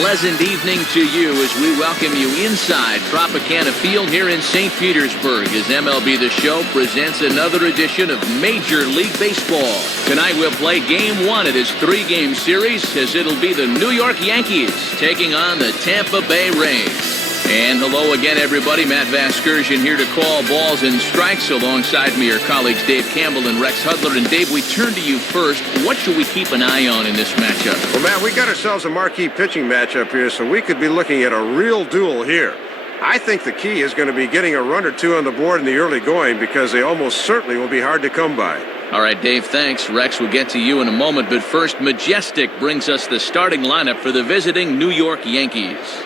pleasant evening to you as we welcome you inside Tropicana Field here in St. Petersburg as MLB The Show presents another edition of Major League Baseball. Tonight we'll play Game 1 of this 3-game series as it'll be the New York Yankees taking on the Tampa Bay Rays. And hello again, everybody. Matt Vasgersian here to call balls and strikes. Alongside me are colleagues Dave Campbell and Rex Hudler. And Dave, we turn to you first. What should we keep an eye on in this matchup? Well, Matt, we got ourselves a marquee pitching matchup here, so we could be looking at a real duel here. I think the key is going to be getting a run or two on the board in the early going because they almost certainly will be hard to come by. All right, Dave, thanks. Rex, we'll get to you in a moment. But first, Majestic brings us the starting lineup for the visiting New York Yankees.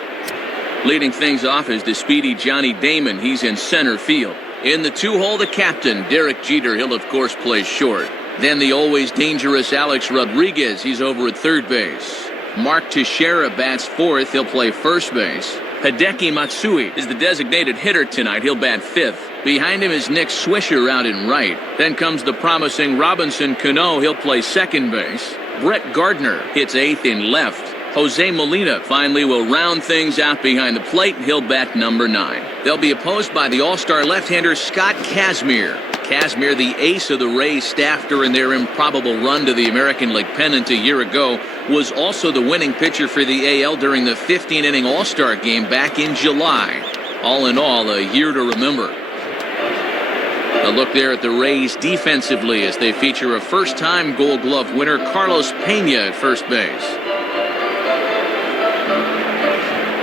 Leading things off is the speedy Johnny Damon. He's in center field. In the 2-hole, the captain, Derek Jeter. He'll, of course, play short. Then the always dangerous Alex Rodriguez. He's over at third base. Mark Teixeira bats fourth. He'll play first base. Hideki Matsui is the designated hitter tonight. He'll bat fifth. Behind him is Nick Swisher out in right. Then comes the promising Robinson Cano. He'll play second base. Brett Gardner hits eighth in left. Jose Molina finally will round things out behind the plate. He'll bat number 9. They'll be opposed by the all-star left-hander Scott Kazmir. Kazmir, the ace of the Rays staff during their improbable run to the American League pennant a year ago, was also the winning pitcher for the AL during the 15-inning all-star game back in July. All in all, a year to remember. A look there at the Rays defensively as they feature a first-time Gold Glove winner, Carlos Pena, at first base.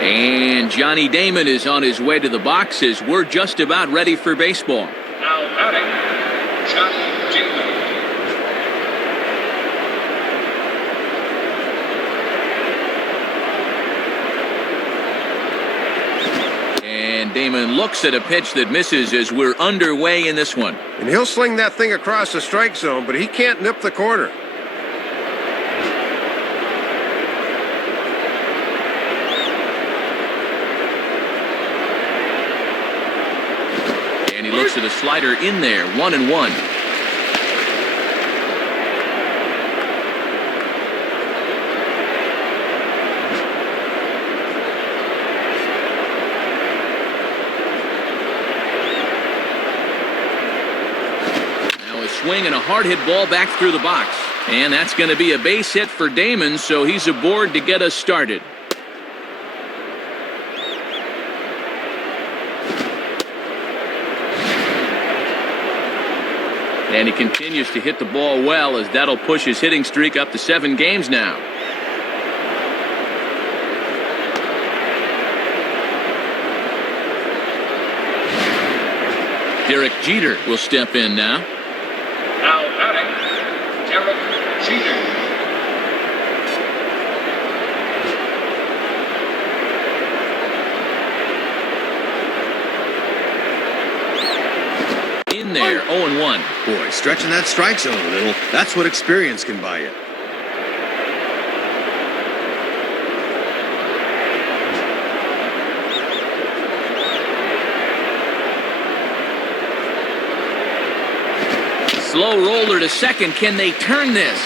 And Johnny Damon is on his way to the box as we're just about ready for baseball. Now batting, Johnny Damon. And Damon looks at a pitch that misses as we're underway in this one. And he'll sling that thing across the strike zone, but he can't nip the corner. Looks at a slider in there, 1-1. Now a swing and a hard hit ball back through the box. And that's going to be a base hit for Damon, so he's aboard to get us started. And he continues to hit the ball well as that'll push his hitting streak up to 7 games now. Derek Jeter will step in now. Now batting, Derek Jeter. There, 0-1. Boy, stretching that strike zone a little. That's what experience can buy you. Slow roller to second. Can they turn this?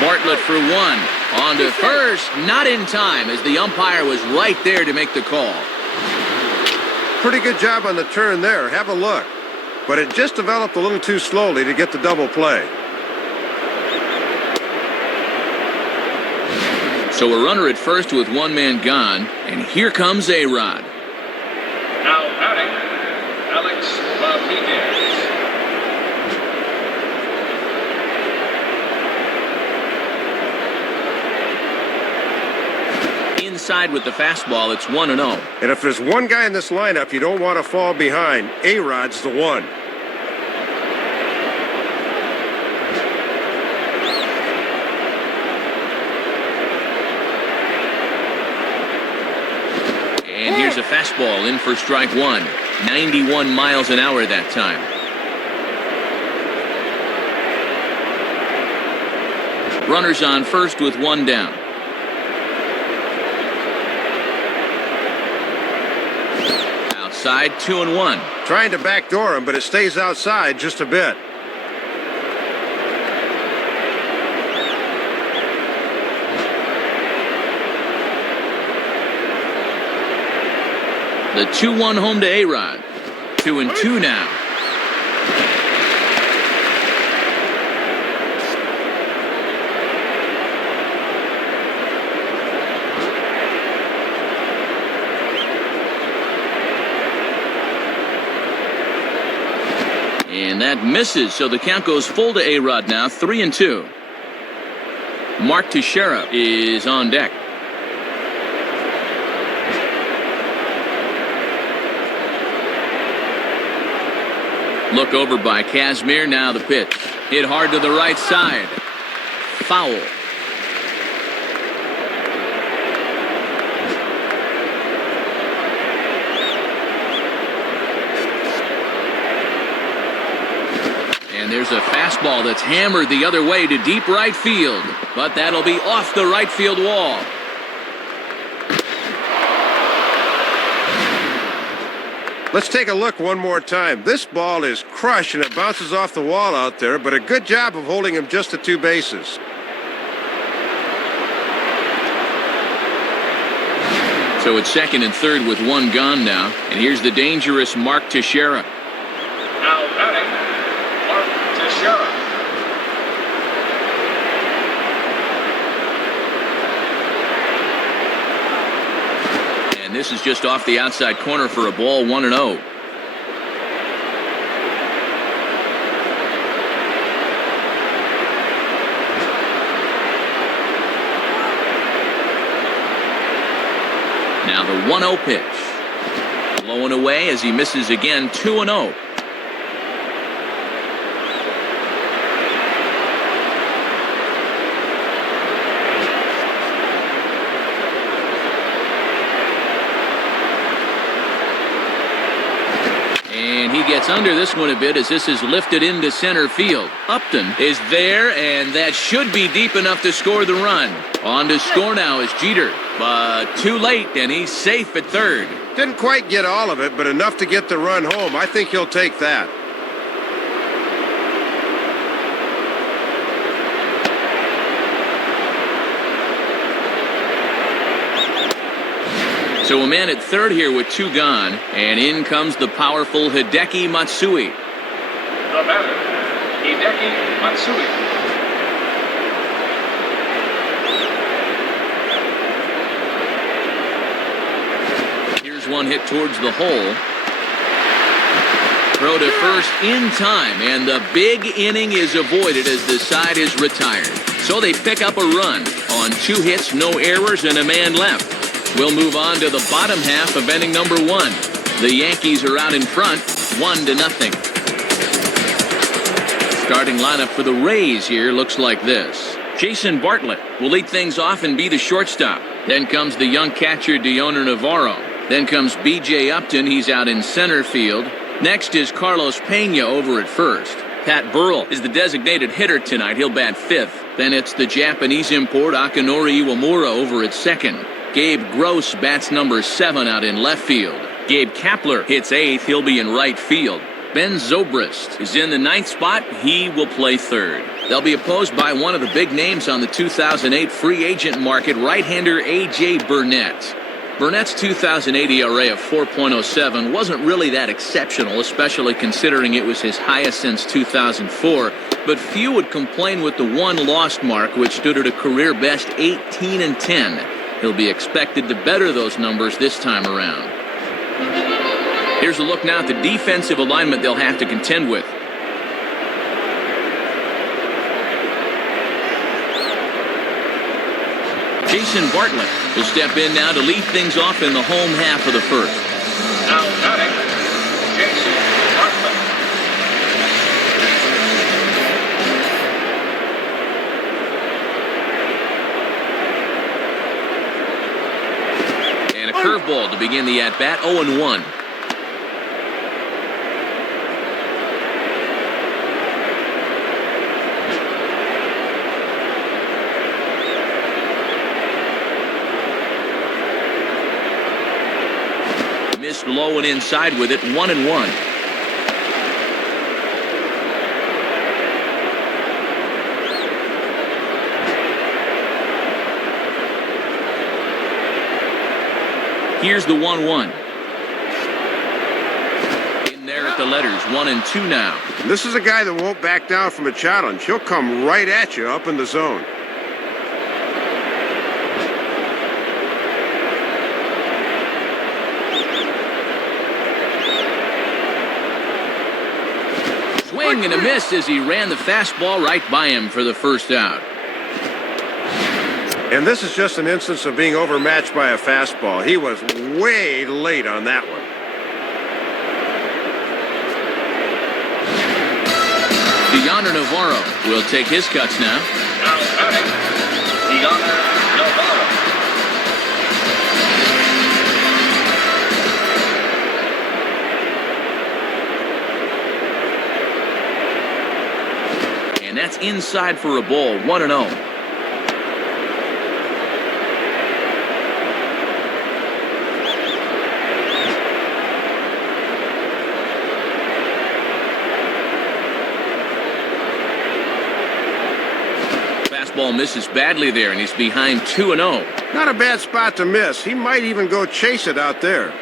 Bartlett for 1. On to first. Not in time as the umpire was right there to make the call. Pretty good job on the turn there. Have a look. But it just developed a little too slowly to get the double play. So a runner at first with 1 man gone, and here comes A-Rod. Now batting, Alex Rodriguez. Inside with the fastball, it's 1-0. And if there's one guy in this lineup you don't want to fall behind, A-Rod's the one. And here's a fastball in for strike 1. 91 miles an hour that time. Runners on first with 1 down. Outside, 2-1. Trying to backdoor him, but it stays outside just a bit. The 2-1 home to A-Rod. 2-2 now. And that misses, so the count goes full to A-Rod now, 3-2. Mark Teixeira is on deck. Look over by Kazmir, now the pitch. Hit hard to the right side. Foul. And there's a fastball that's hammered the other way to deep right field. But that'll be off the right field wall. Let's take a look one more time. This ball is crushed and it bounces off the wall out there, but a good job of holding him just to 2 bases. So it's second and third with 1 gone now. And here's the dangerous Mark Teixeira. Now batting, Mark Teixeira. And this is just off the outside corner for a ball, 1-0. Now the 1-0 pitch. Blowing away as he misses again, 2-0. And he gets under this one a bit as this is lifted into center field. Upton is there, and that should be deep enough to score the run. On to score now is Jeter, but too late, and he's safe at third. Didn't quite get all of it, but enough to get the run home. I think he'll take that. So a man at third here with 2 gone, and in comes the powerful Hideki Matsui. The batter, Hideki Matsui. Here's one hit towards the hole. Throw to first in time, and the big inning is avoided as the side is retired. So they pick up a run on 2 hits, no errors, and a man left. We'll move on to the bottom half of inning number 1. The Yankees are out in front, 1-0. Starting lineup for the Rays here looks like this. Jason Bartlett will lead things off and be the shortstop. Then comes the young catcher Dioner Navarro. Then comes B.J. Upton. He's out in center field. Next is Carlos Pena over at first. Pat Burrell is the designated hitter tonight. He'll bat 5th. Then it's the Japanese import Akinori Iwamura over at second. Gabe Gross bats number 7 out in left field. Gabe Kapler hits 8th. He'll be in right field. Ben Zobrist is in the 9th spot. He will play 3rd. They'll be opposed by one of the big names on the 2008 free agent market, right-hander A.J. Burnett. Burnett's 2008 ERA of 4.07 wasn't really that exceptional, especially considering it was his highest since 2004. But few would complain with the 1 lost mark, which stood at a career-best 18-10. He'll be expected to better those numbers this time around. Here's a look now at the defensive alignment they'll have to contend with. Jason Bartlett will step in now to lead things off in the home half of the first. Now batting, Jason Bartlett. And a curveball to begin the at-bat, 0-1. Missed low and inside with it, 1-1. Here's the 1-1. the letters, 1-2 now. This is a guy that won't back down from a challenge. He'll come right at you up in the zone. Swing and a miss as he ran the fastball right by him for the first out. And this is just an instance of being overmatched by a fastball. He was way late on that one. Yonder Navarro will take his cuts now. Now batting, Yonder Navarro. And that's inside for a ball, 1-0. Ball misses badly there, and he's behind 2-0. Not a bad spot to miss. He might even go chase it out there.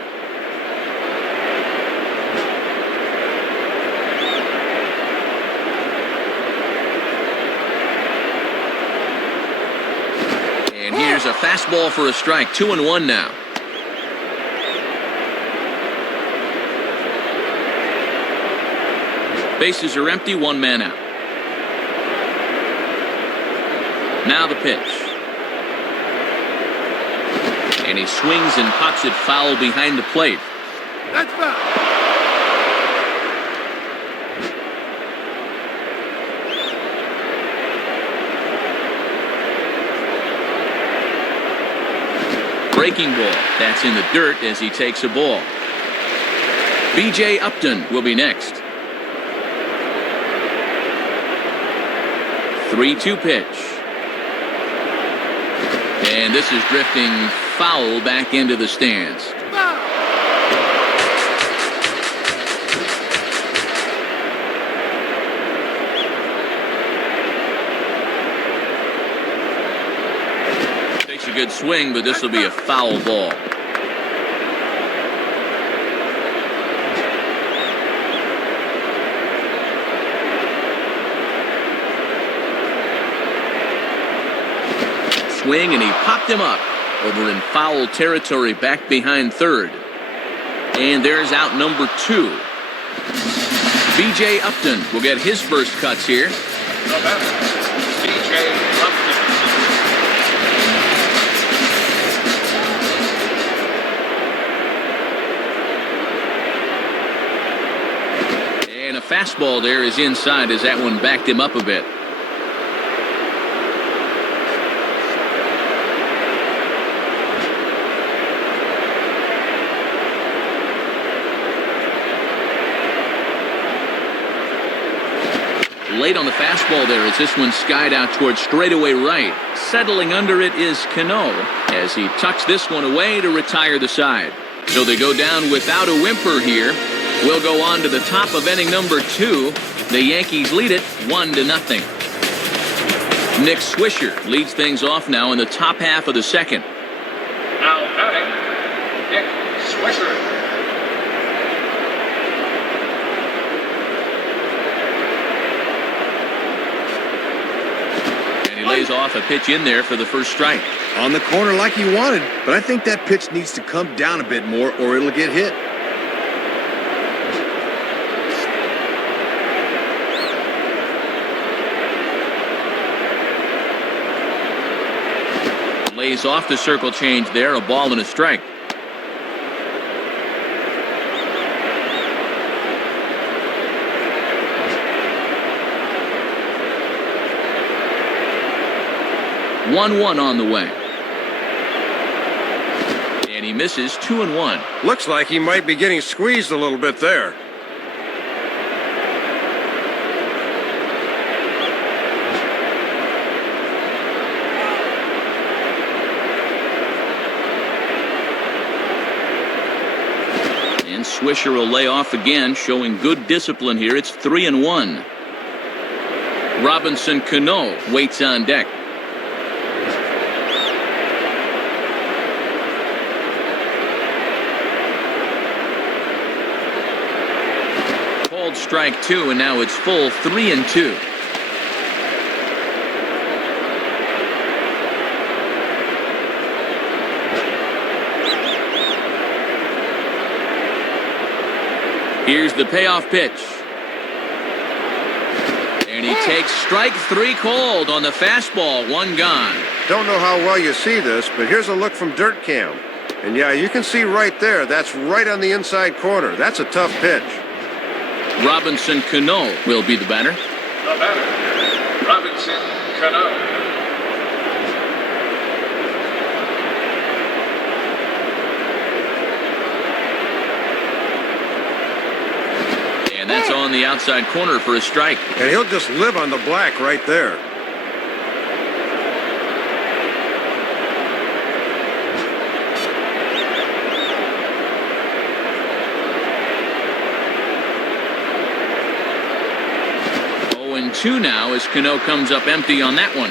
And here's a fastball for a strike, 2-1 now. Bases are empty, one man out. Now the pitch. And he swings and pops it foul behind the plate. That's foul. Breaking ball. That's in the dirt as he takes a ball. B.J. Upton will be next. 3-2 pitch. And this is drifting foul back into the stands. Takes a good swing, but this will be a foul ball. Swing, and he popped him up over in foul territory back behind third. And there's out number 2. B.J. Upton will get his first cuts here. The batter, B.J. Upton. And a fastball there is inside as that one backed him up a bit. Late on the fastball there as this one skied out towards straightaway right. Settling under it is Cano as he tucks this one away to retire the side. So they go down without a whimper here. We'll go on to the top of inning number 2. The Yankees lead it 1-0. Nick Swisher leads things off now in the top half of the second. Now batting, Nick Swisher. Lays off a pitch in there for the first strike. On the corner like he wanted, but I think that pitch needs to come down a bit more or it'll get hit. Lays off the circle change there, a ball and a strike. One on the way. And he misses 2-1. Looks like he might be getting squeezed a little bit there. And Swisher will lay off again, showing good discipline here. It's 3-1. Robinson Cano waits on deck. strike two, and now it's full 3-2. Here's the payoff pitch. And he takes strike three called on the fastball. One gone. Don't know how well you see this, but here's a look from Dirt Cam. And yeah, you can see right there, that's right on the inside corner. That's a tough pitch. Robinson Cano will be the batter. The batter, Robinson Cano. And that's on the outside corner for a strike. And he'll just live on the black right there. And 2 now as Cano comes up empty on that one.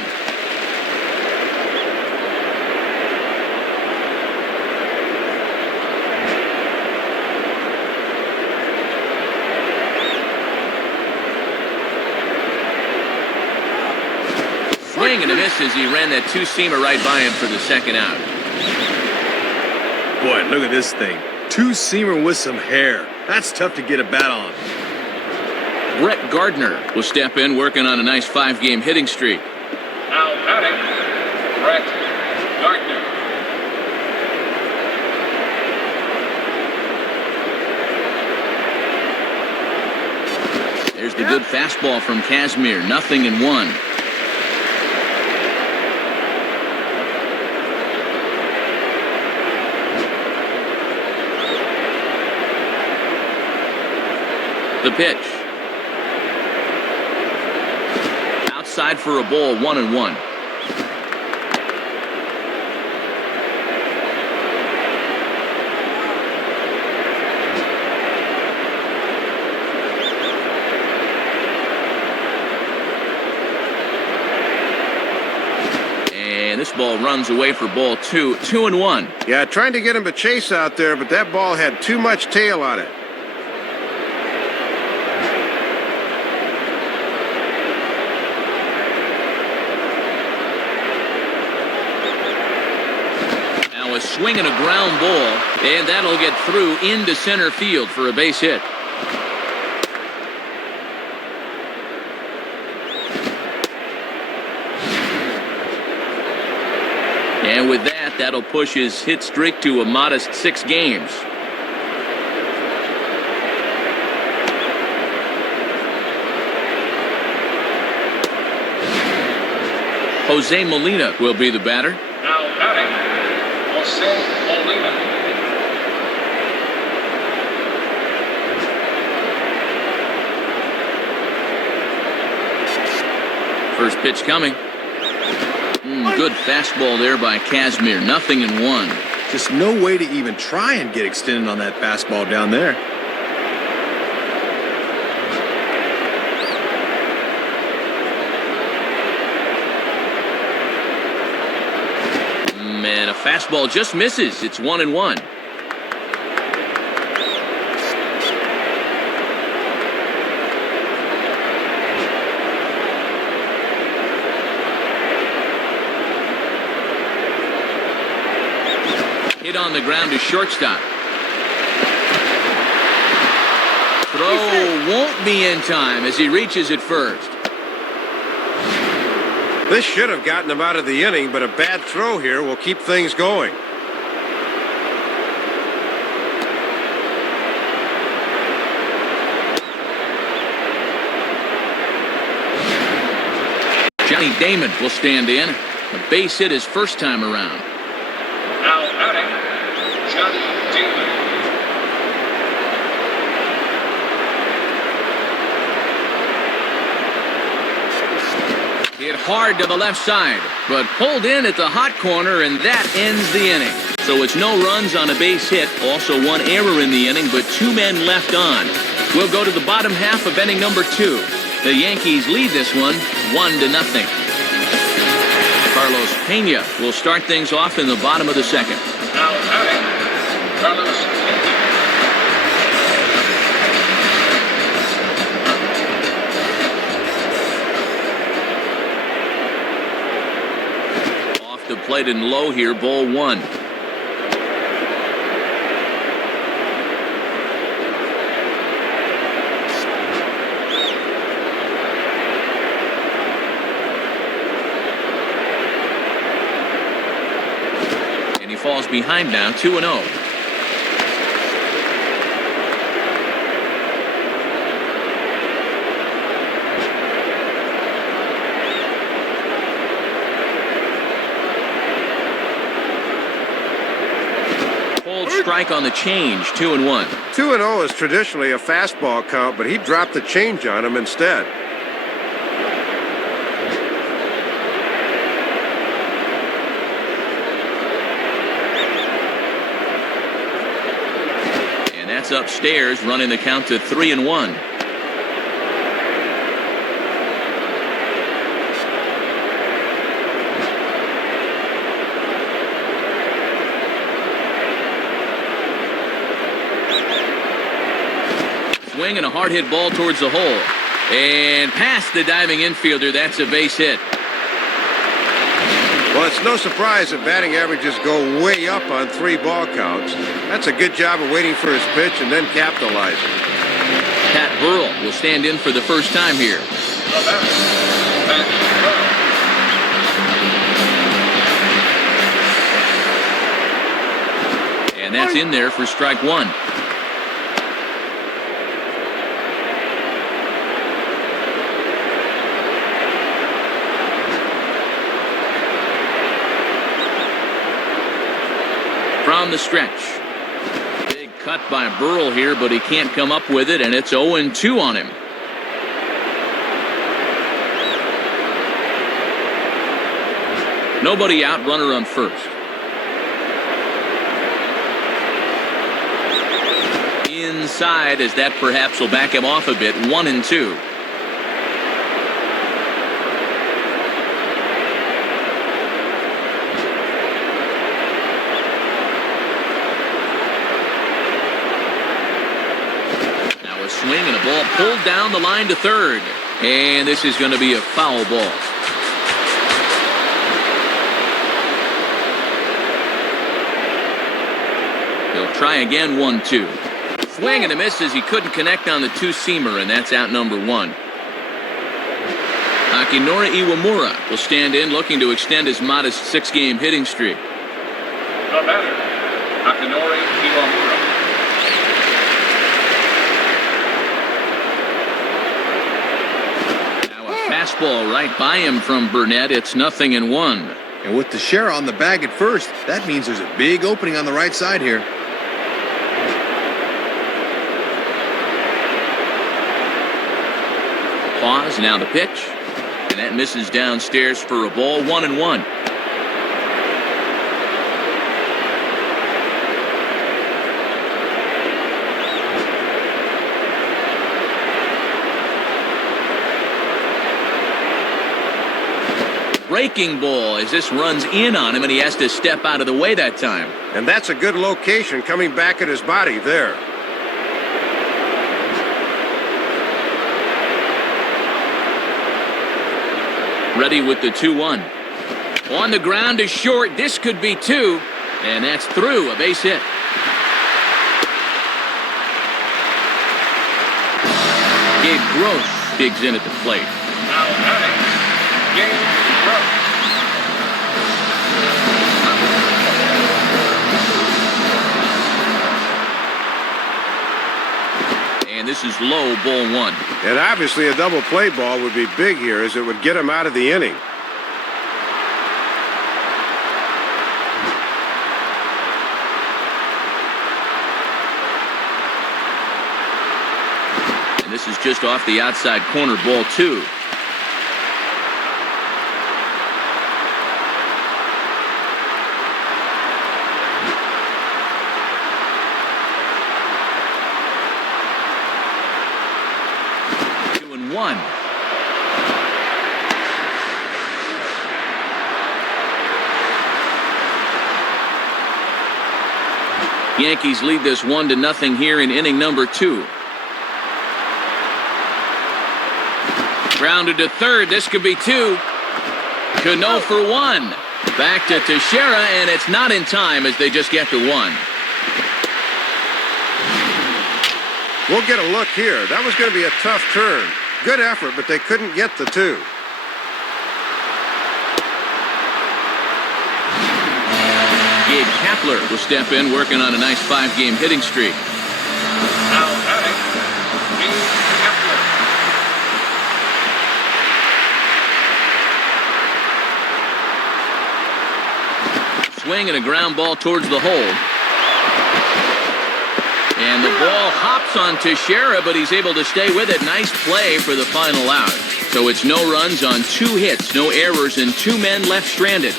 Swing and a miss as he ran that two-seamer right by him for the second out. Boy, look at this thing. Two-seamer with some hair. That's tough to get a bat on. Brett Gardner will step in, working on a nice 5-game hitting streak. Now batting, Brett Gardner. There's the good fastball from Kazmir. 0-1. The pitch. Outside for a ball, 1-1. And this ball runs away for ball 2. 2-1. Yeah, trying to get him to chase out there, but that ball had too much tail on it. A swing and a ground ball, and that'll get through into center field for a base hit. And with that, that'll push his hit streak to a modest 6 games. Jose Molina will be the batter. Now batting, Jose Molina. First pitch coming. Good fastball there by Kazmir. 0-1. Just no way to even try and get extended on that fastball down there. And a fastball just misses. It's 1-1. Hit on the ground to shortstop. Throw won't be in time as he reaches it first. This should have gotten him out of the inning, but a bad throw here will keep things going. Johnny Damon will stand in. A base hit his first time around. Now batting, Johnny Damon. Hit hard to the left side, but pulled in at the hot corner, and that ends the inning. So it's no runs on a base hit, also 1 error in the inning, but 2 men left on. We'll go to the bottom half of inning number 2. The Yankees lead this one 1-0. Carlos Pena will start things off in the bottom of the second. Now batting, Carlos Pena. played in low here, ball one. And he falls behind now, 2-0. Strike on the change, 2-1. 2-0 is traditionally a fastball count, but he dropped the change on him instead. And that's upstairs, running the count to 3-1. Swing and a hard hit ball towards the hole. And past the diving infielder, that's a base hit. Well, it's no surprise that batting averages go way up on 3 ball counts. That's a good job of waiting for his pitch and then capitalizing. Pat Burrell will stand in for the first time here. And that's in there for strike one. From the stretch. Big cut by Burrell here, but he can't come up with it, and it's 0-2 on him. Nobody out, runner on first. Inside, as that perhaps will back him off a bit, 1-2. Swing and a ball pulled down the line to third. And this is going to be a foul ball. He'll try again, 1-2. Swing and a miss as he couldn't connect on the two-seamer, and that's out number one. Akinori Iwamura will stand in, looking to extend his modest 6-game hitting streak. The batter, Akinori Iwamura. Fastball right by him from Burnett. It's 0-1. And with Teixeira on the bag at first, that means there's a big opening on the right side here. Pause, now the pitch. And that misses downstairs for a ball, 1-1. Breaking ball as this runs in on him, and he has to step out of the way that time. And that's a good location coming back at his body there. Ready with the 2-1. On the ground to short. This could be 2. And that's through. A base hit. Gabe Gross digs in at the plate. Now batting, Gabe Gross. And this is low, ball one. And obviously a double play ball would be big here, as it would get him out of the inning. And this is just off the outside corner, ball 2. Yankees lead this 1-0 here in inning number 2. Grounded to third. This could be 2. Cano for 1. Back to Teixeira, and it's not in time as they just get to one. We'll get a look here. That was going to be a tough turn. Good effort, but they couldn't get the two. Gabe Kapler will step in, working on a nice 5-game hitting streak. Now batting, Gabe Kapler. Swing and a ground ball towards the hole. And the ball hops on Teixeira, but he's able to stay with it. Nice play for the final out. So it's no runs on 2 hits, no errors, and 2 men left stranded.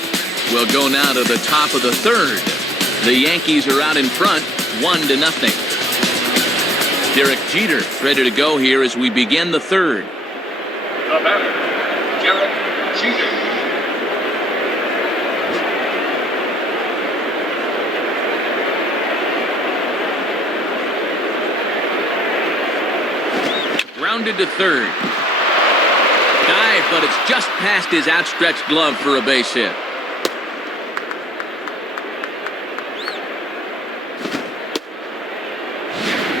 We'll go now to the top of the third. The Yankees are out in front, 1-0. Derek Jeter ready to go here as we begin the third. The batter, Derek Jeter. Rounded to third. Dive, but it's just past his outstretched glove for a base hit.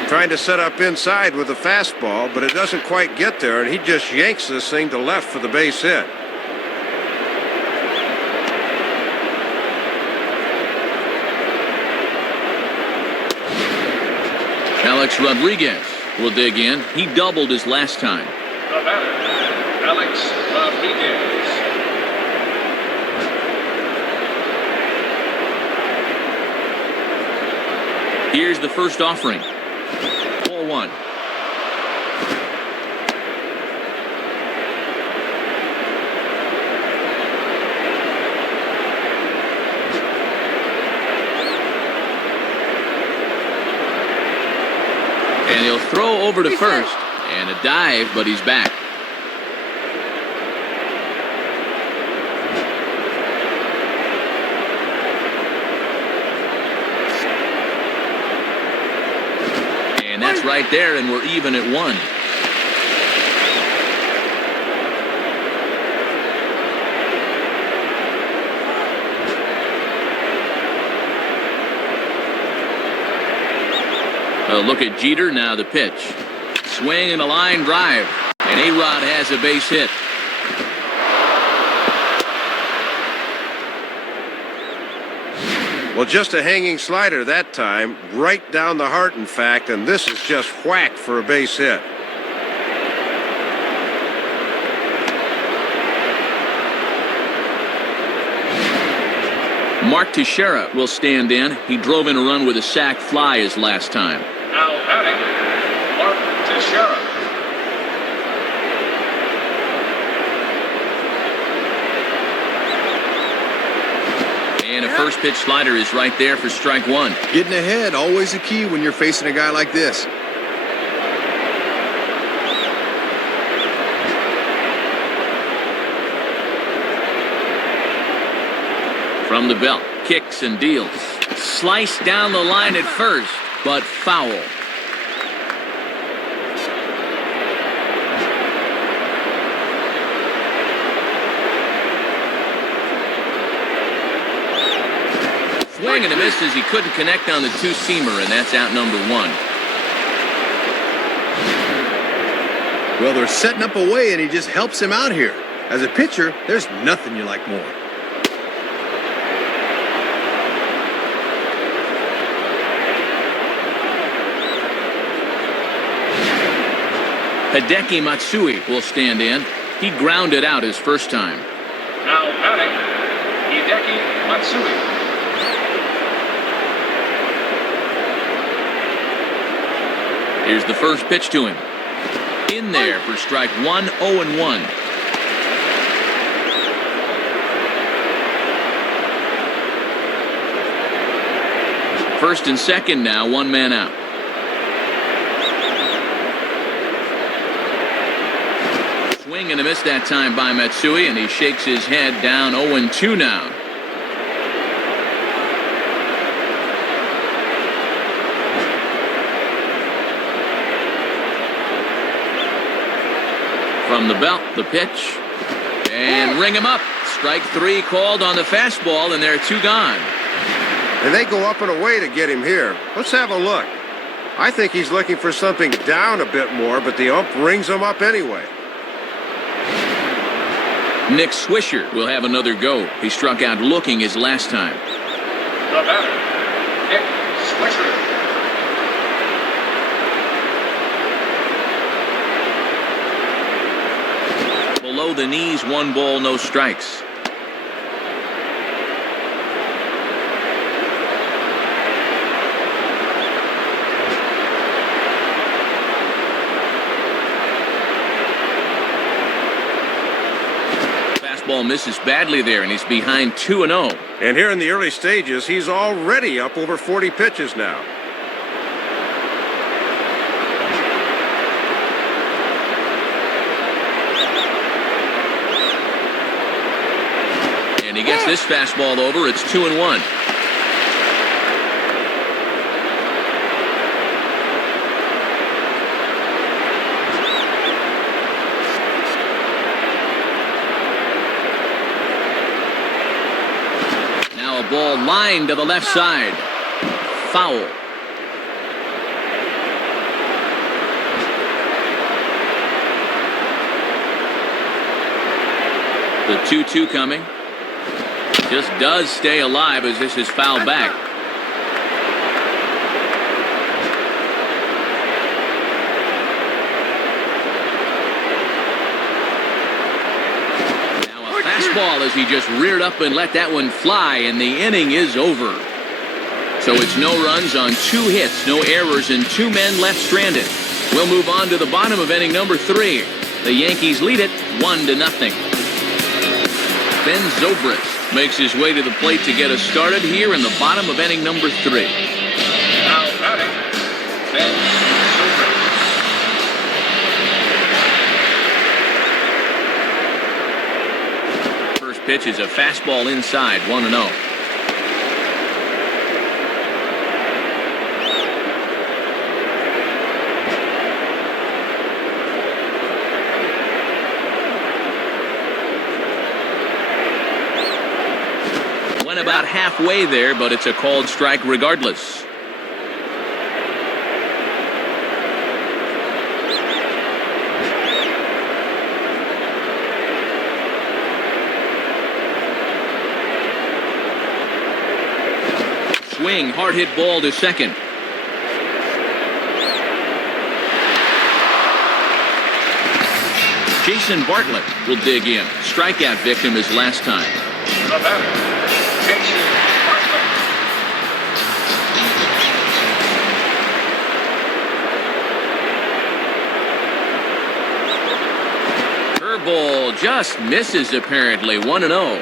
Trying to set up inside with a fastball, but it doesn't quite get there, and he just yanks this thing to left for the base hit. Alex Rodriguez will dig in. He doubled his last time. The batter, Alex Rodriguez. Here's the first offering. Ball 1. And he'll throw over to first. And a dive, but he's back. And that's right there, and we're even at 1. Look at Jeter, now the pitch. Swing and a line drive. And A-Rod has a base hit. Well, just a hanging slider that time, right down the heart, in fact, and this is just whack for a base hit. Mark Teixeira will stand in. He drove in a run with a sac fly his last time. Now batting, Mark Teixeira. And a first pitch slider is right there for strike 1. Getting ahead, always a key when you're facing a guy like this. From the belt, kicks and deals. Sliced down the line at first, but foul. Swing and a miss as he couldn't connect on the 2-seamer, and that's out number 1. Well, they're setting up a way, and he just helps him out here. As a pitcher, there's nothing you like more. Hideki Matsui will stand in. He grounded out his first time. Now batting, Hideki Matsui. Here's the first pitch to him. In there for strike 1, 0-1. First and second now, 1 man out. Swing and a miss that time by Matsui, and he shakes his head down 0-2 now. From the belt, the pitch. And ring him up. Strike three called on the fastball, and there are two gone. And they go up and away to get him here. Let's have a look. I think he's looking for something down a bit more, but the ump rings him up anyway. Nick Swisher will have another go. He struck out looking his last time. The batter, Nick Swisher. Below the knees, 1 ball, no strikes. Fastball misses badly there, and he's behind 2-0. And here in the early stages, he's already up over 40 pitches now. And he gets this fastball over. It's 2-1. Now a ball lined to the left side. Foul. The 2-2 coming. Just does stay alive as this is fouled back. Now a fastball as he just reared up and let that one fly, and the inning is over. So it's no runs on 2 hits, no errors, and 2 men left stranded. We'll move on to the bottom of inning number 3. The Yankees lead it 1-0. Ben Zobrist makes his way to the plate to get us started here in the bottom of inning number 3. Now batting, Ben Zobrist. First pitch is a fastball inside, 1-0. About halfway there, but it's a called strike regardless. Swing, hard hit ball to second. Jason Bartlett will dig in. Strikeout victim his last time. The batter, Jason Bartlett. Curveball just misses apparently. 1-0.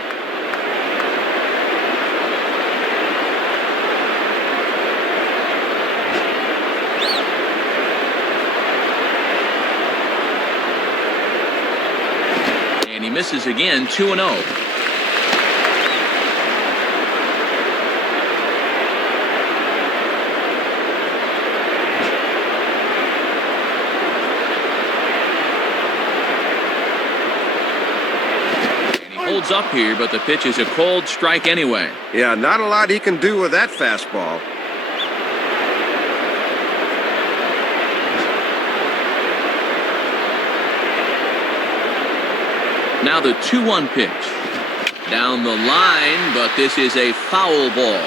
And he misses again. 2-0. Holds up here, but the pitch is a cold strike anyway. Yeah, not a lot he can do with that fastball. Now the 2-1 pitch. Down the line, but this is a foul ball.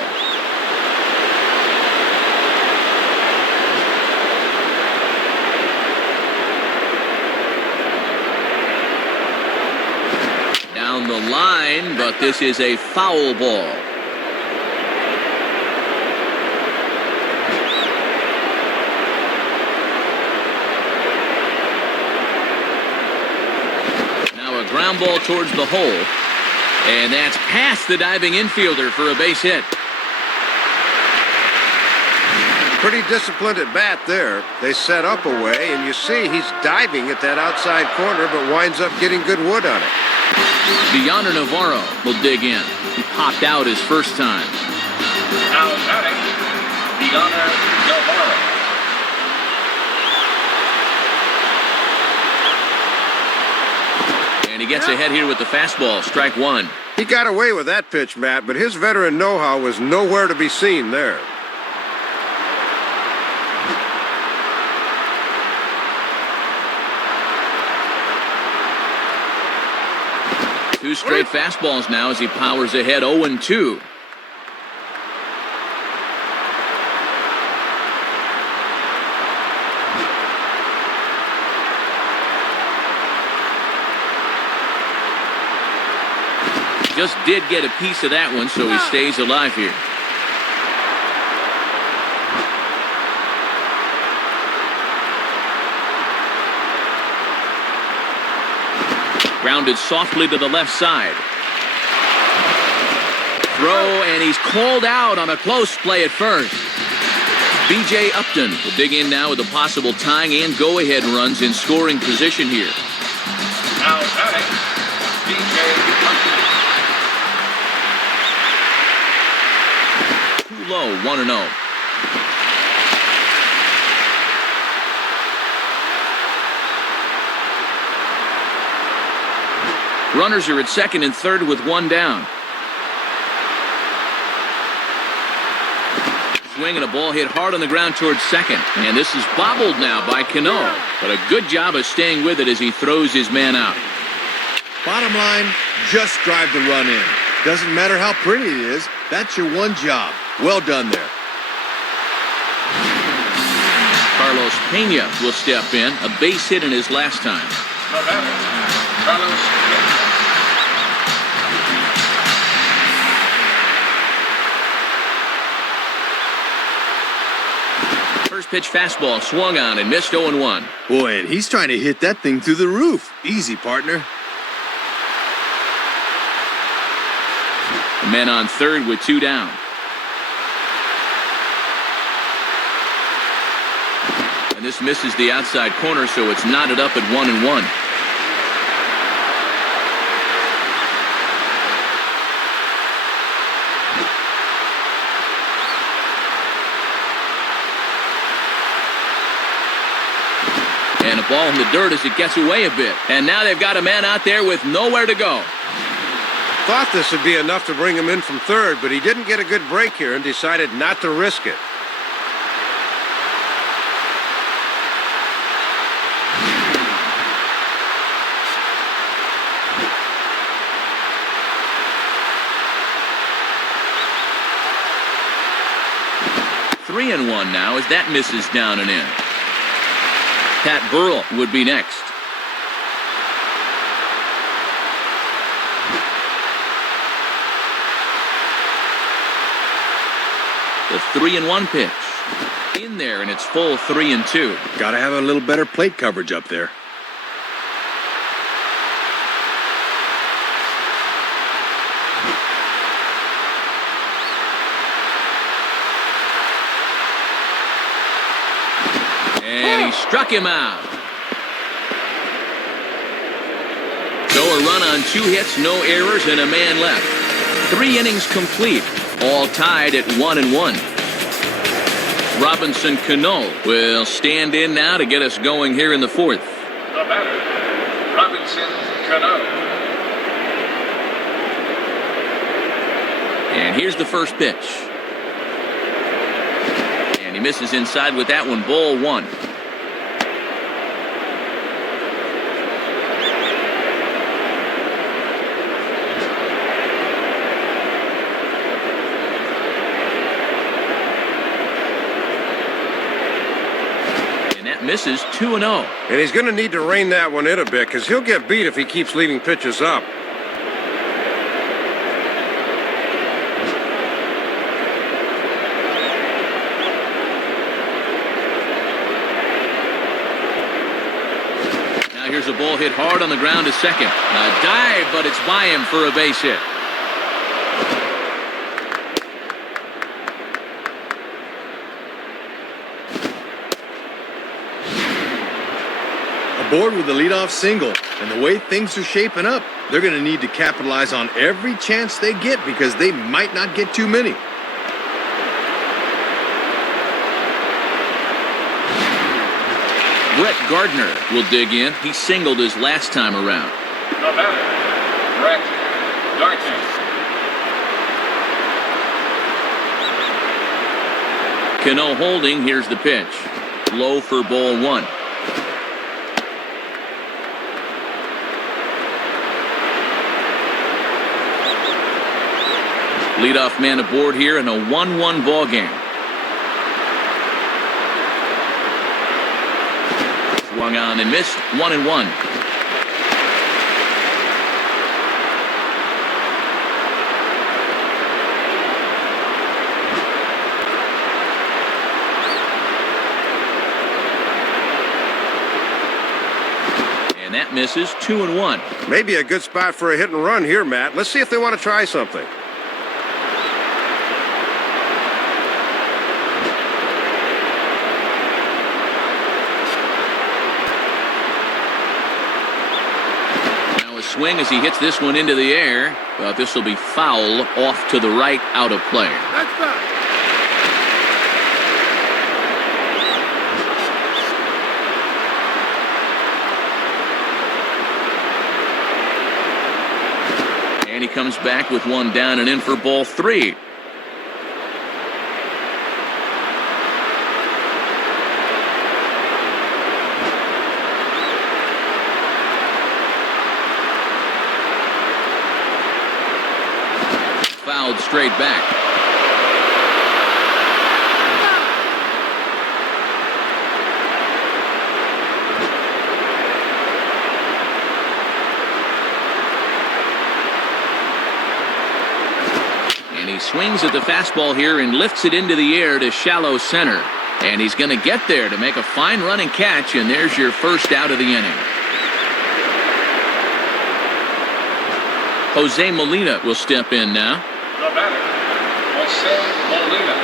Down the line, but this is a foul ball. Now a ground ball towards the hole, and that's past the diving infielder for a base hit. Pretty disciplined at bat there. They set up away, and you see he's diving at that outside corner, but winds up getting good wood on it. Deoner Navarro will dig in. He popped out his first time. Now batting, Deoner Navarro. And he gets ahead here with the fastball. Strike 1. He got away with that pitch, Matt, but his veteran know-how was nowhere to be seen there. Two straight fastballs now as he powers ahead 0-2. Just did get a piece of that one, so he stays alive here. Grounded softly to the left side. Throw, and he's called out on a close play at first. B.J. Upton will dig in now with a possible tying and go-ahead runs in scoring position here. Now batting, B.J. Upton. Too low, 1-0. Runners are at second and third with one down. Swing and a ball hit hard on the ground towards second. And this is bobbled now by Cano. But a good job of staying with it as he throws his man out. Bottom line, just drive the run in. Doesn't matter how pretty it is, that's your one job. Well done there. Carlos Pena will step in, a base hit in his last time. The batter, Carlos Pena. First pitch fastball swung on and missed 0-1. Boy, and he's trying to hit that thing through the roof. Easy, partner. The men on third with two down. And this misses the outside corner, so it's knotted up at 1-1. And a ball in the dirt as it gets away a bit. And now they've got a man out there with nowhere to go. Thought this would be enough to bring him in from third, but he didn't get a good break here and decided not to risk it. Three and one now as that misses down and in. Pat Burrell would be next. The 3-1 pitch. In there, and it's full 3-2. Gotta have a little better plate coverage up there. And he struck him out. So a run on 2 hits, no errors, and a man left. 3 innings complete, all tied at 1-1. Robinson Cano will stand in now to get us going here in the fourth. The batter, Robinson Cano. And here's the first pitch. And he misses inside with that one, ball 1. Misses 2-0. And he's going to need to rein that one in a bit because he'll get beat if he keeps leaving pitches up. Now here's a ball hit hard on the ground to second. A dive, but it's by him for a base hit. Board with the leadoff single, and the way things are shaping up, they're going to need to capitalize on every chance they get because they might not get too many. Brett Gardner will dig in. He singled his last time around. The batter, Brett Dustin. Cano holding. Here's the pitch. Low for ball one. Leadoff man aboard here in a 1-1 ball game. Swung on and missed. 1-1. And that misses. 2-1. Maybe a good spot for a hit and run here, Matt. Let's see if they want to try something. Swing as he hits this one into the air, but this will be foul off to the right, out of play. That's that. And he comes back with one down and in for ball three. Fouled straight back. And he swings at the fastball here and lifts it into the air to shallow center. And he's going to get there to make a fine running catch, and there's your first out of the inning. Jose Molina will step in now. The batter, Jose Molina.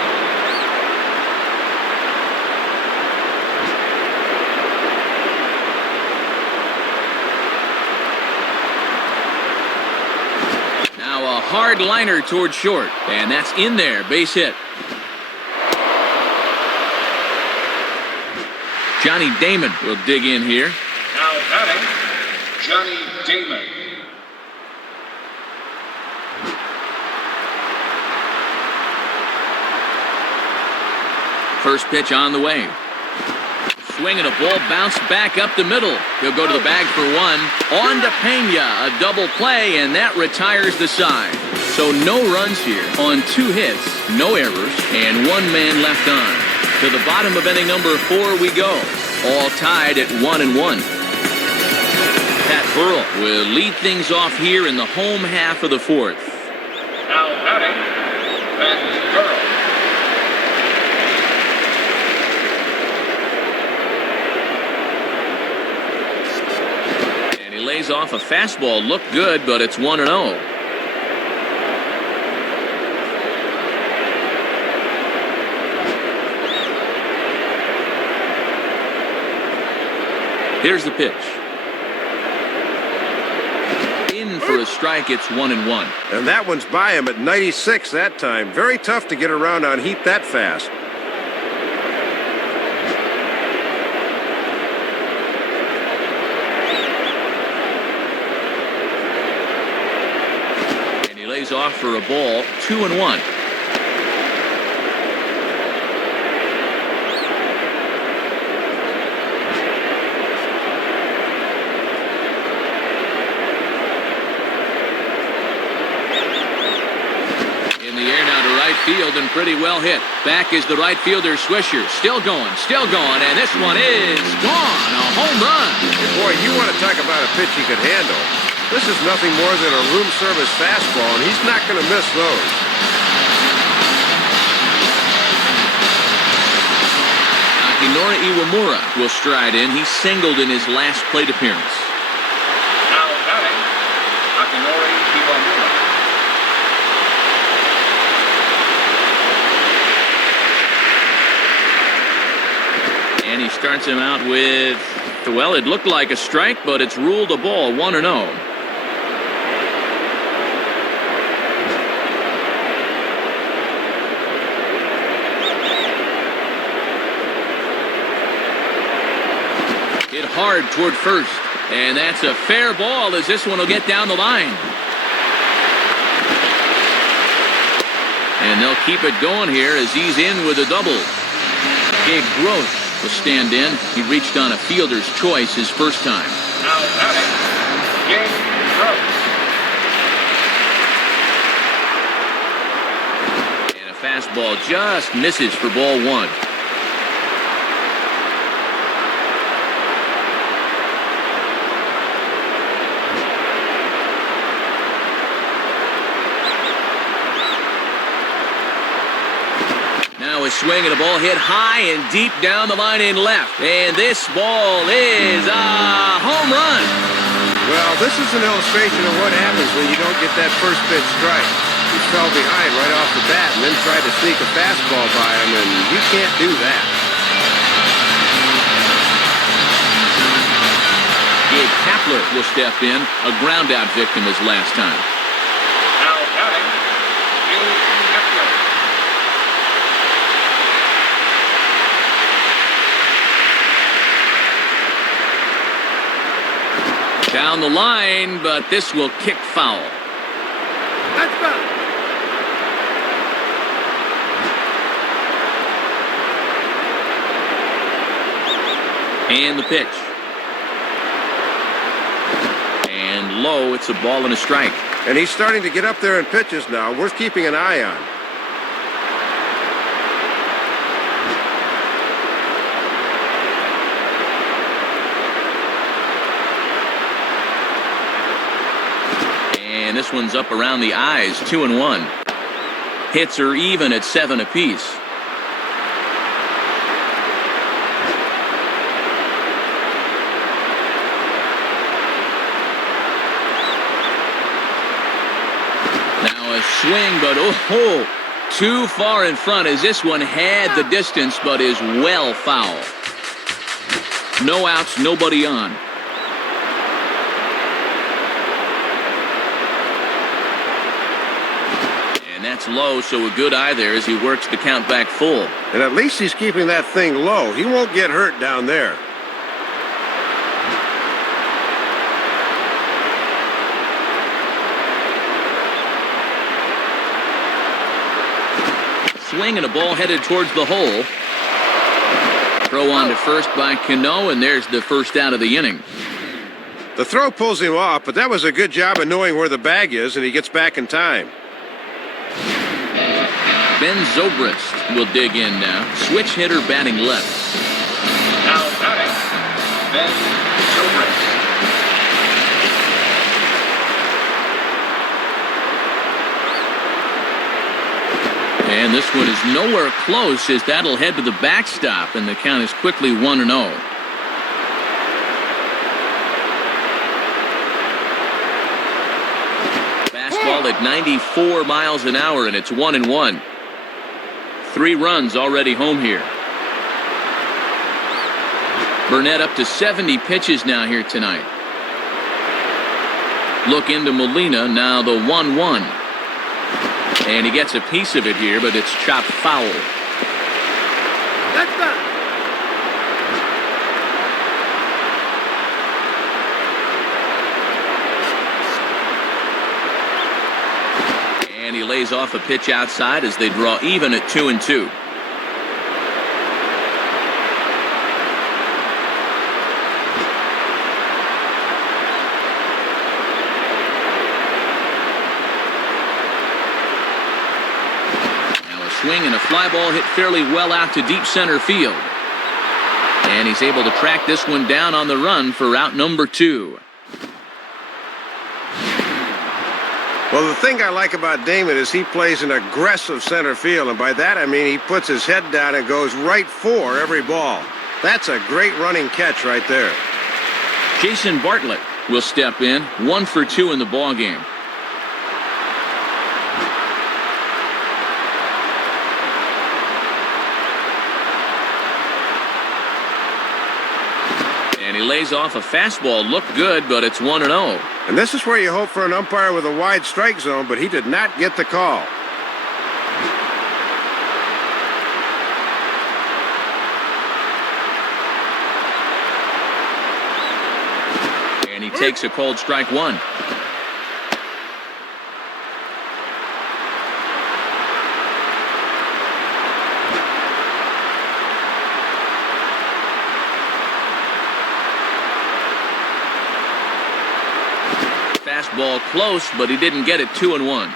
Now a hard liner toward short, and that's in there. Base hit. Johnny Damon will dig in here. Now batting, Johnny Damon. First pitch on the way. Swing and a ball bounced back up the middle. He'll go to the bag for one. On to Pena, a double play, and that retires the side. So no runs here on 2 hits, no errors, and 1 man left on. To the bottom of inning number 4 we go. All tied at 1-1. Pat Burrell will lead things off here in the home half of the 4th. Now batting, Pat Burrell. Lays off a fastball, looked good, but it's 1-0. Here's the pitch. In for a strike, it's 1-1. And that one's by him at 96 that time. Very tough to get around on heat that fast. Off for a ball. 2-1. In the air now to right field and pretty well hit. Back is the right fielder Swisher. Still going, and this one is gone. A home run. Boy, you want to talk about a pitch he could handle. This is nothing more than a room service fastball, and he's not going to miss those. Akinori Iwamura will stride in. He singled in his last plate appearance. Now batting, Akinori Iwamura. And he starts him out with, well, it looked like a strike, but it's ruled a ball. 1-0. Hard toward first, and that's a fair ball as this one will get down the line. And they'll keep it going here as he's in with a double. Big Growth will stand in. He reached on a fielder's choice his first time. Now batting, Big Growth. And a fastball just misses for ball one. Now a swing and a ball hit high and deep down the line in left. And this ball is a home run. Well, this is an illustration of what happens when you don't get that first pitch strike. He fell behind right off the bat and then tried to sneak a fastball by him, and you can't do that. Gabe Kapler will step in, a ground-out victim his last time. Now batting, Gabe Kapler. Down the line, but this will kick foul. Let's go. And the pitch. And low, it's a ball and a strike. And he's starting to get up there in pitches now. Worth keeping an eye on. And this one's up around the eyes, 2-1. Hits are even at 7 apiece. Now a swing, but too far in front as this one had the distance, but is well foul. No outs, nobody on. And that's low, so a good eye there as he works the count back full. And at least he's keeping that thing low. He won't get hurt down there. Swing and a ball headed towards the hole. Throw on to first by Cano, and there's the first out of the inning. The throw pulls him off, but that was a good job of knowing where the bag is, and he gets back in time. Ben Zobrist will dig in now. Switch hitter batting left. Now batting, Ben Zobrist. And this one is nowhere close as that'll head to the backstop, and the count is quickly 1-0. Fastball at 94 miles an hour, and it's 1-1. 3 runs already home here. Burnett up to 70 pitches now here tonight. Look into Molina, now the 1-1. And he gets a piece of it here, but it's chopped foul. That's done. And he lays off a pitch outside as they draw even at 2-2. Swing and a fly ball hit fairly well out to deep center field. And he's able to track this one down on the run for out number 2. Well, the thing I like about Damon is he plays an aggressive center field, and by that I mean he puts his head down and goes right for every ball. That's a great running catch right there. Jason Bartlett will step in, 1 for 2 in the ballgame. And he lays off a fastball. Looked good, but it's 1-0. And this is where you hope for an umpire with a wide strike zone, but he did not get the call. And he takes a cold strike 1. Fastball close, but he didn't get it. 2-1.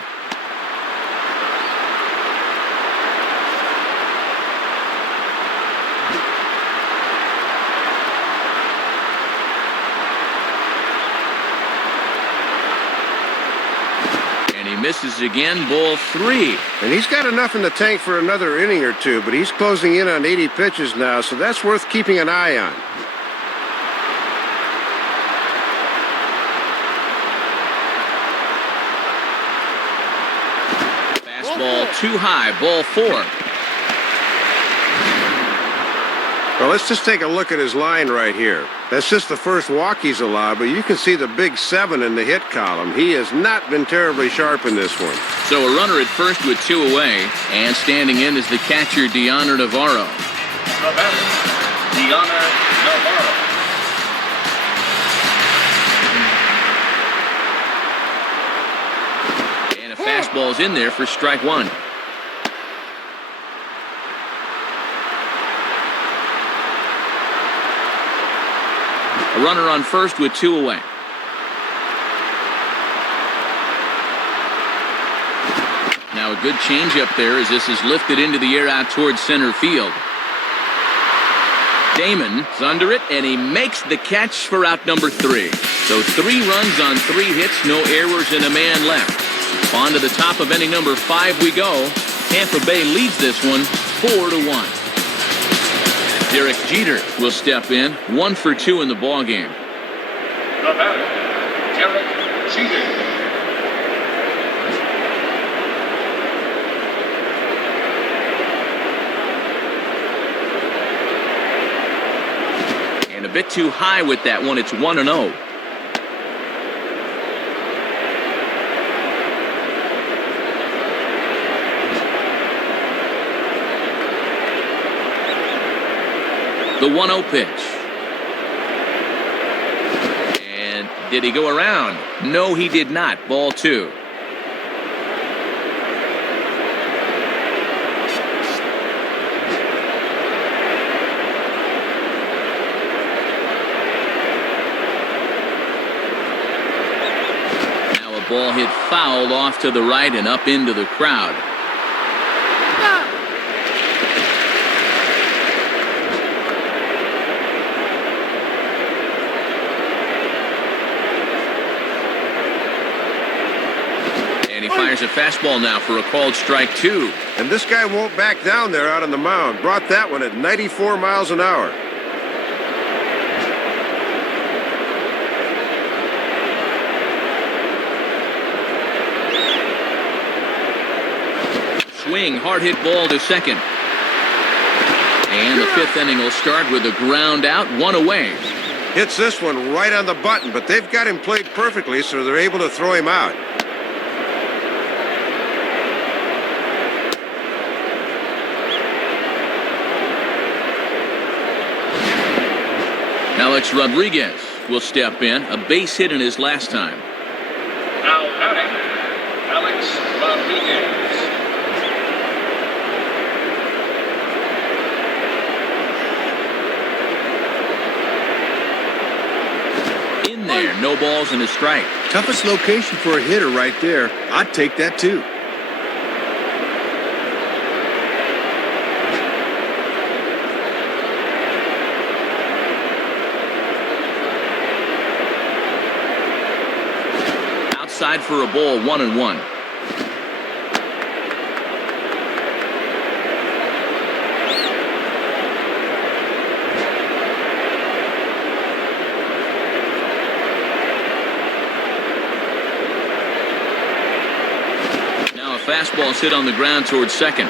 And he misses again. Ball 3. And he's got enough in the tank for another inning or two, but he's closing in on 80 pitches now, so that's worth keeping an eye on. Ball too high. Ball 4. Well, let's just take a look at his line right here. That's just the first walk he's allowed, but you can see the big 7 in the hit column. He has not been terribly sharp in this one. So a runner at first with 2 away, and standing in is the catcher, Deanna Navarro. The batter, Deanna Navarro. Fastball's in there for strike 1. A runner on first with 2 away. Now a good changeup there as this is lifted into the air out towards center field. Damon's under it, and he makes the catch for out number 3. So 3 runs on 3 hits, no errors, and a man left. On to the top of inning number 5 we go. Tampa Bay leads this one 4-1. Derek Jeter will step in, 1 for 2 in the ballgame. The batter, Derek Jeter. And a bit too high with that one. It's 1-0. The 1-0 pitch. And did he go around? No, he did not. Ball 2. Now a ball hit foul off to the right and up into the crowd. Fires a fastball now for a called strike 2. And this guy won't back down there out on the mound. Brought that one at 94 miles an hour. Swing, hard hit ball to second. And the 5th inning will start with a ground out, 1 away. Hits this one right on the button, but they've got him played perfectly, so they're able to throw him out. Alex Rodriguez will step in, a base hit in his last time. Now batting, Alex Rodriguez. In there, no balls and a strike. Toughest location for a hitter right there. I'd take that too. Outside for a ball, 1-1. Now a fastball hit on the ground towards second.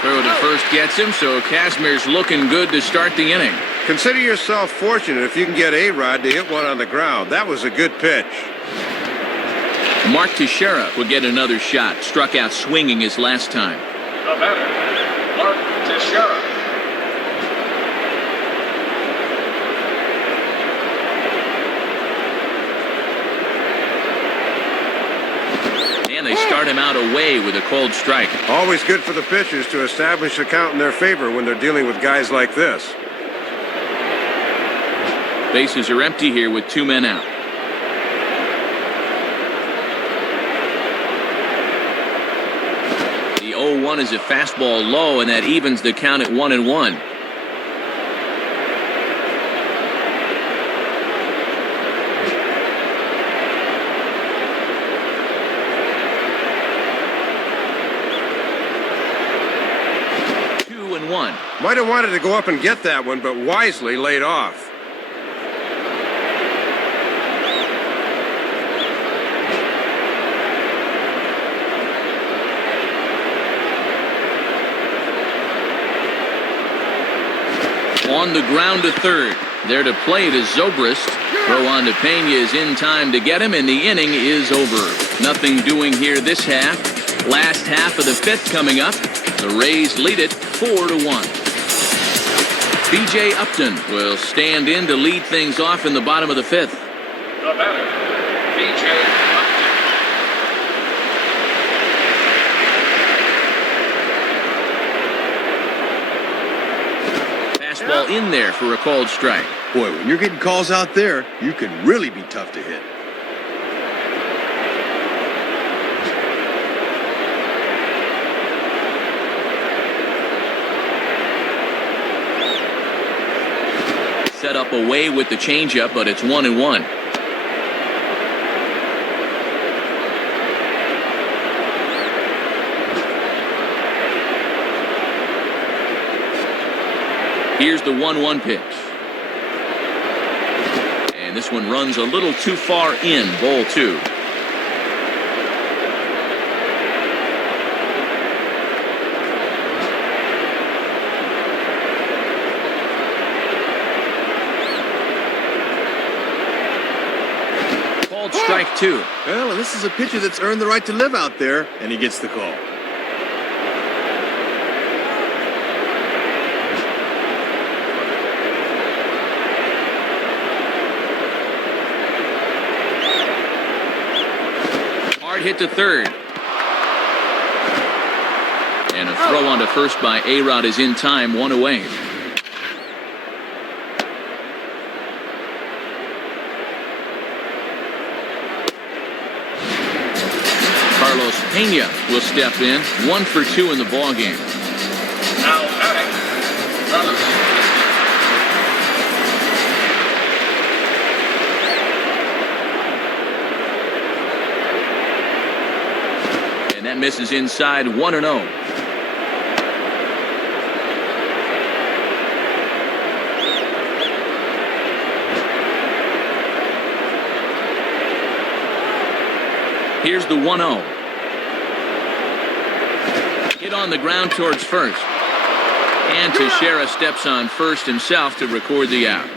Throw to first gets him, so Kazmir's looking good to start the inning. Consider yourself fortunate if you can get A-Rod to hit one on the ground. That was a good pitch. Mark Teixeira will get another shot. Struck out swinging his last time. The batter, Mark Teixeira. And they start him out away with a cold strike. Always good for the pitchers to establish a count in their favor when they're dealing with guys like this. Bases are empty here with 2 men out. 2-1 is a fastball low, and that evens the count at 1-1. Might have wanted to go up and get that one, but wisely laid off. On the ground to third. There to play it is Zobrist. Throw on to Pena is in time to get him, and the inning is over. Nothing doing here this half. Last half of the fifth coming up. The Rays lead it 4-1. B.J. Upton will stand in to lead things off in the bottom of the fifth. The batter, B.J. Upton. Fastball in there for a called strike. Boy, when you're getting calls out there, you can really be tough to hit. Set up away with the changeup, but it's 1-1. Here's the 1-1 pitch. And this one runs a little too far in, ball 2. Strike 2. Well, this is a pitcher that's earned the right to live out there, and he gets the call. Hard hit to third. And a throw on to first by A-Rod is in time, 1 away. Pena will step in, 1 for 2 in the ball game. Now batting, Carlos. And that misses inside, 1-0. Here's the 1-0. Hit on the ground towards first. And Teixeira steps on first himself to record the out.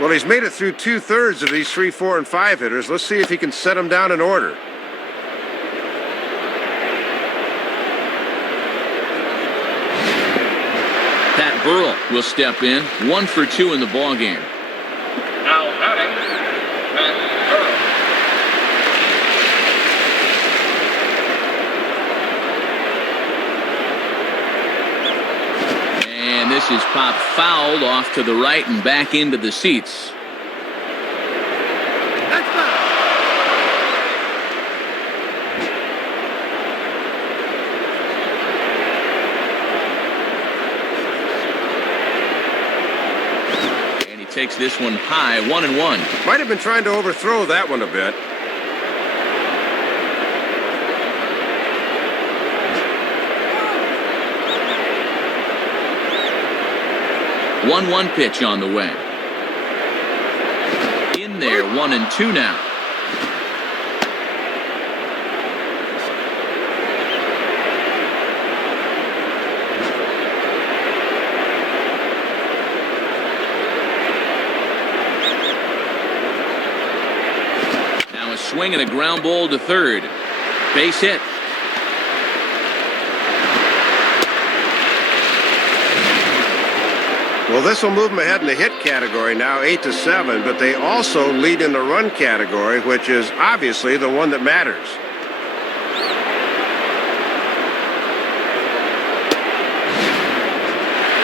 Well, he's made it through 2/3 of these 3, 4, and 5 hitters. Let's see if he can set them down in order. Pat Burrell will step in, 1 for 2 in the ball game. Now batting, Pat Burrell. And this is popped fouled off to the right and back into the seats. And he takes this one high, 1-1. Might have been trying to overthrow that one a bit. One pitch on the way. In there, 1-2 now. Now a swing and a ground ball to third. Base hit. Well, this will move them ahead in the hit category now, 8-7, but they also lead in the run category, which is obviously the one that matters.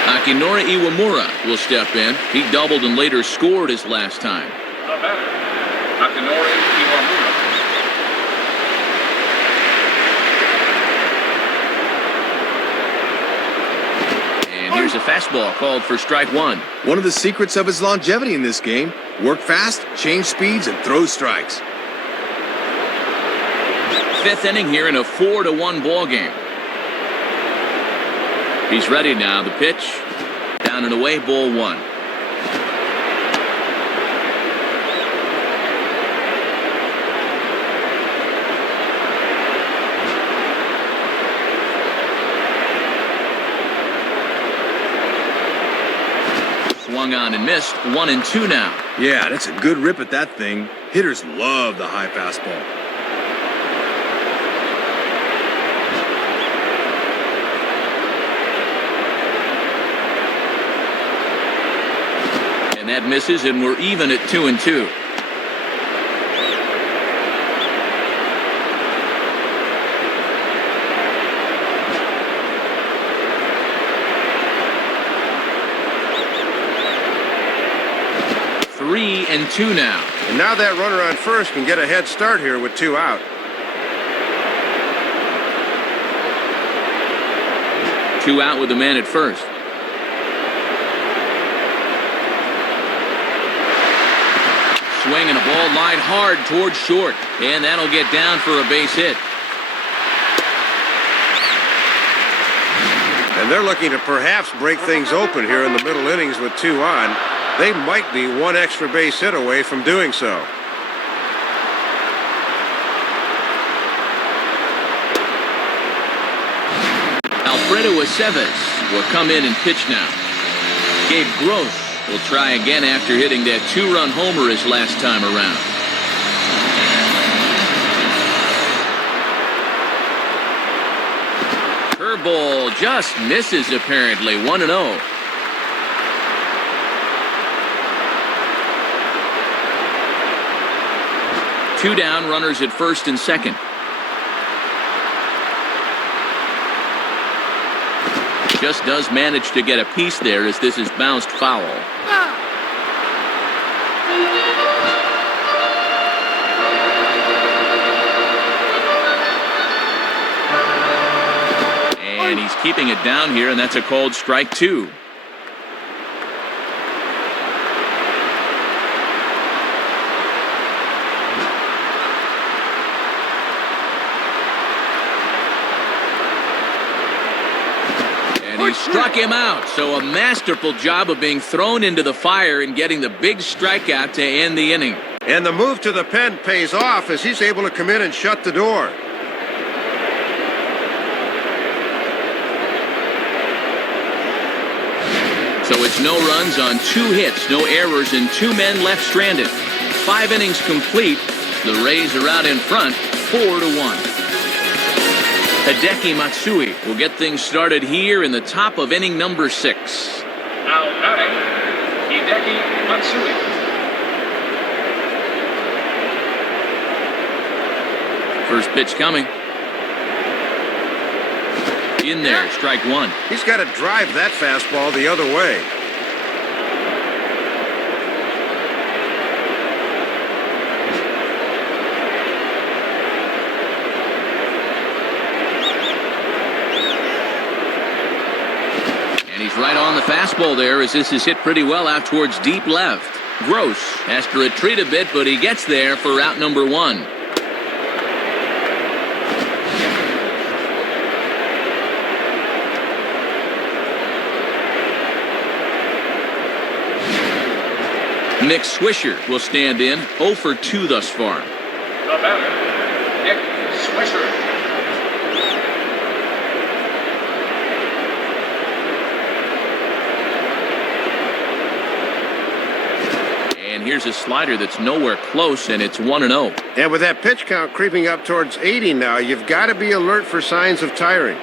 Akinori Iwamura will step in. He doubled and later scored his last time. The batter, Akinori Iwamura. a fastball called for strike one. One of the secrets of his longevity in this game: work fast, change speeds, and throw strikes. Fifth inning here in a 4-1 ball game. He's ready now. The pitch. Down and away, ball one. Swung on and missed. 1-2 now. Yeah, that's a good rip at that thing. Hitters love the high fastball. And that misses, and we're even at 2-2. Three and two now. And now that runner on first can get a head start here with 2 out. Two out with the man at first. Swing and a ball lined hard towards short. And that'll get down for a base hit. And they're looking to perhaps break things open here in the middle innings with 2 on. They might be 1 extra base hit away from doing so. Alfredo Aceves will come in and pitch now. Gabe Gross will try again after hitting that 2-run homer his last time around. Curveball just misses apparently. 1-0. Two down, runners at first and second. Just does manage to get a piece there as this is bounced foul. And he's keeping it down here, and that's a called strike two. Struck him out, so a masterful job of being thrown into the fire and getting the big strikeout to end the inning. And the move to the pen pays off as he's able to come in and shut the door. So it's no runs on 2 hits, no errors, and 2 men left stranded. 5 innings complete. The Rays are out in front, 4-1. Hideki Matsui will get things started here in the top of inning number 6. Now batting, Hideki Matsui. First pitch coming. In there, strike one. He's got to drive that fastball the other way. Right on the fastball there as this is hit pretty well out towards deep left. Gross has to retreat a bit, but he gets there for out number 1. Nick Swisher will stand in, 0 for 2 thus far. The batter, Nick Swisher. Here's a slider that's nowhere close, and it's 1-0. And with that pitch count creeping up towards 80 now, you've got to be alert for signs of tiring.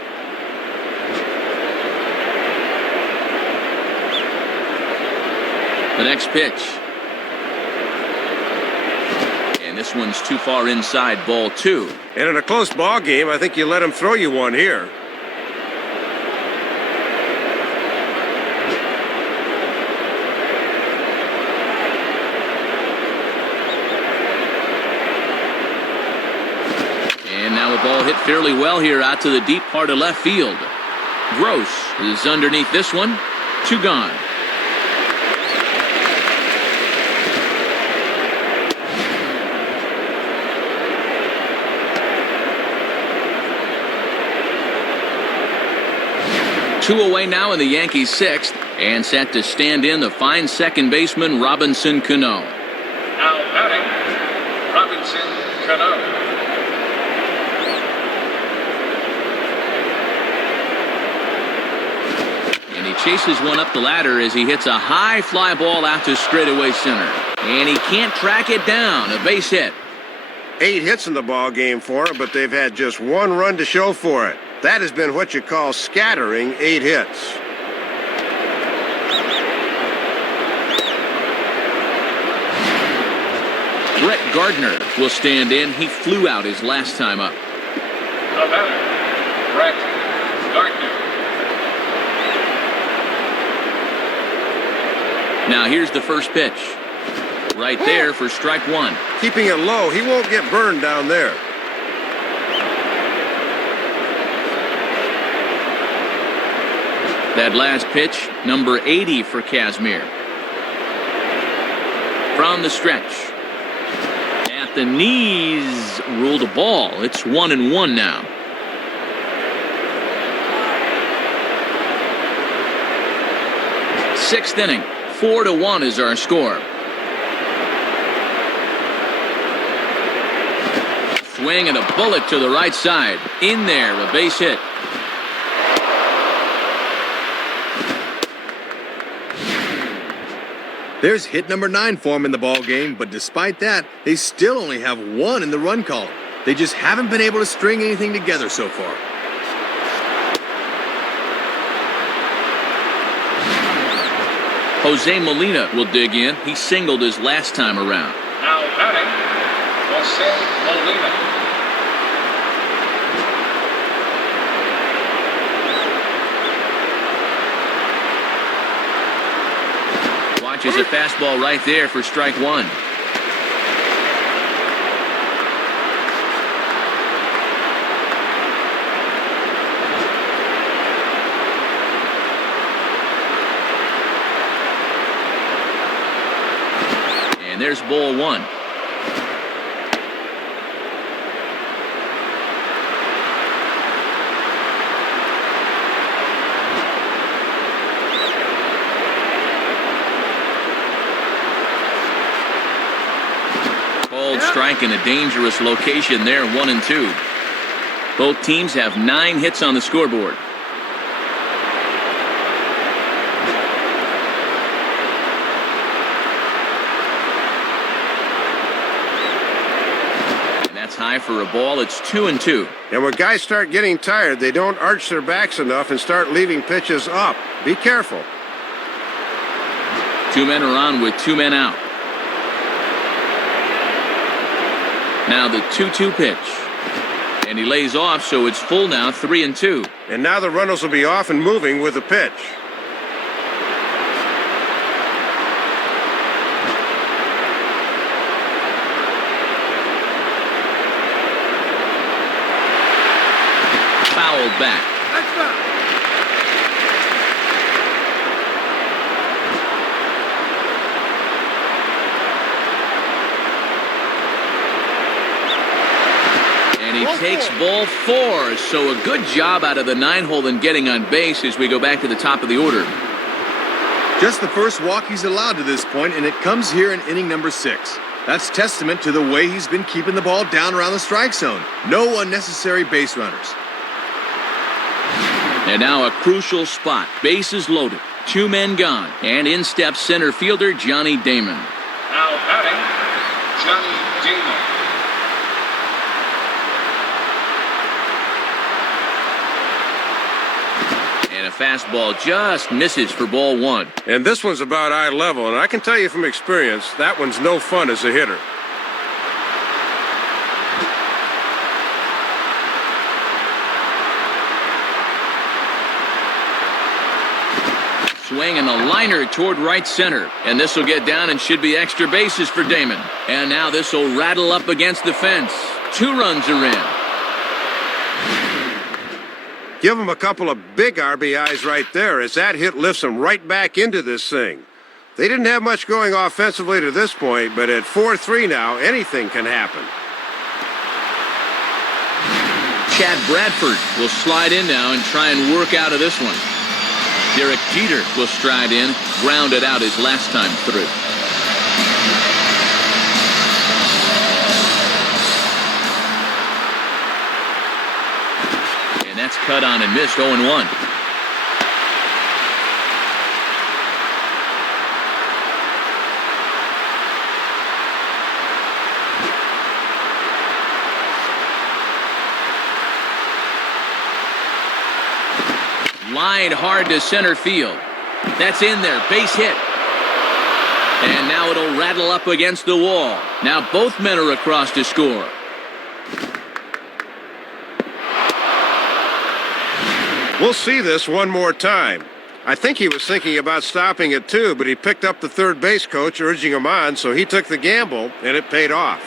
The next pitch. And this one's too far inside, ball 2. And in a close ball game, I think you let him throw you one here. Ball hit fairly well here out to the deep part of left field. Gross is underneath this one. 2 gone. Two away now in the Yankees' 6th, and set to stand in the fine second baseman Robinson Cano. Now batting, Robinson Cano. And he chases one up the ladder as he hits a high fly ball out to straightaway center. And he can't track it down. A base hit. 8 hits in the ball game for him, but they've had just 1 run to show for it. That has been what you call scattering 8 hits. Brett Gardner will stand in. He flew out his last time up. The batter, Brett Gardner. Now here's the first pitch. Right there for strike 1. Keeping it low, he won't get burned down there. That last pitch, number 80 for Kazmir. From the stretch. At the knees, ruled a ball. It's 1-1 now. Sixth inning, 4-1 is our score. Swing and a bullet to the right side. In there, a base hit. There's hit number 9 for him in the ball game, but despite that, they still only have 1 in the run column. They just haven't been able to string anything together so far. Jose Molina will dig in. He singled his last time around. Now batting, Jose Molina. Watches a fastball right there for strike 1. And there's ball 1. Strike in a dangerous location there, 1-2. Both teams have 9 hits on the scoreboard. And that's high for a ball. It's 2-2. And when guys start getting tired, they don't arch their backs enough and start leaving pitches up. Be careful. 2 men are on with 2 men out. Now the 2-2 pitch. And he lays off, so it's full now, 3-2. And now the runners will be off and moving with the pitch. Fouled back. And he takes ball 4, so a good job out of the 9-hole in getting on base as we go back to the top of the order. Just the first walk he's allowed to this point, and it comes here in inning number 6. That's testament to the way he's been keeping the ball down around the strike zone. No unnecessary base runners. And now a crucial spot. Bases loaded. 2 men gone. And in steps center fielder Johnny Damon. Now batting, Johnny Damon. And a fastball just misses for ball 1. And this one's about eye level, and I can tell you from experience, that one's no fun as a hitter. Swing and a liner toward right center. And this will get down and should be extra bases for Damon. And now this will rattle up against the fence. 2 runs are in. Give him a couple of big RBIs right there as that hit lifts them right back into this thing. They didn't have much going offensively to this point, but at 4-3 now, anything can happen. Chad Bradford will slide in now and try and work out of this one. Derek Jeter will stride in, grounded out his last time through. And that's cut on and missed, 0-1. Line hard to center field. That's in there. Base hit. And now it'll rattle up against the wall. Now both men are across to score. We'll see this one more time. I think he was thinking about stopping it too, but he picked up the third base coach urging him on, so he took the gamble, and it paid off.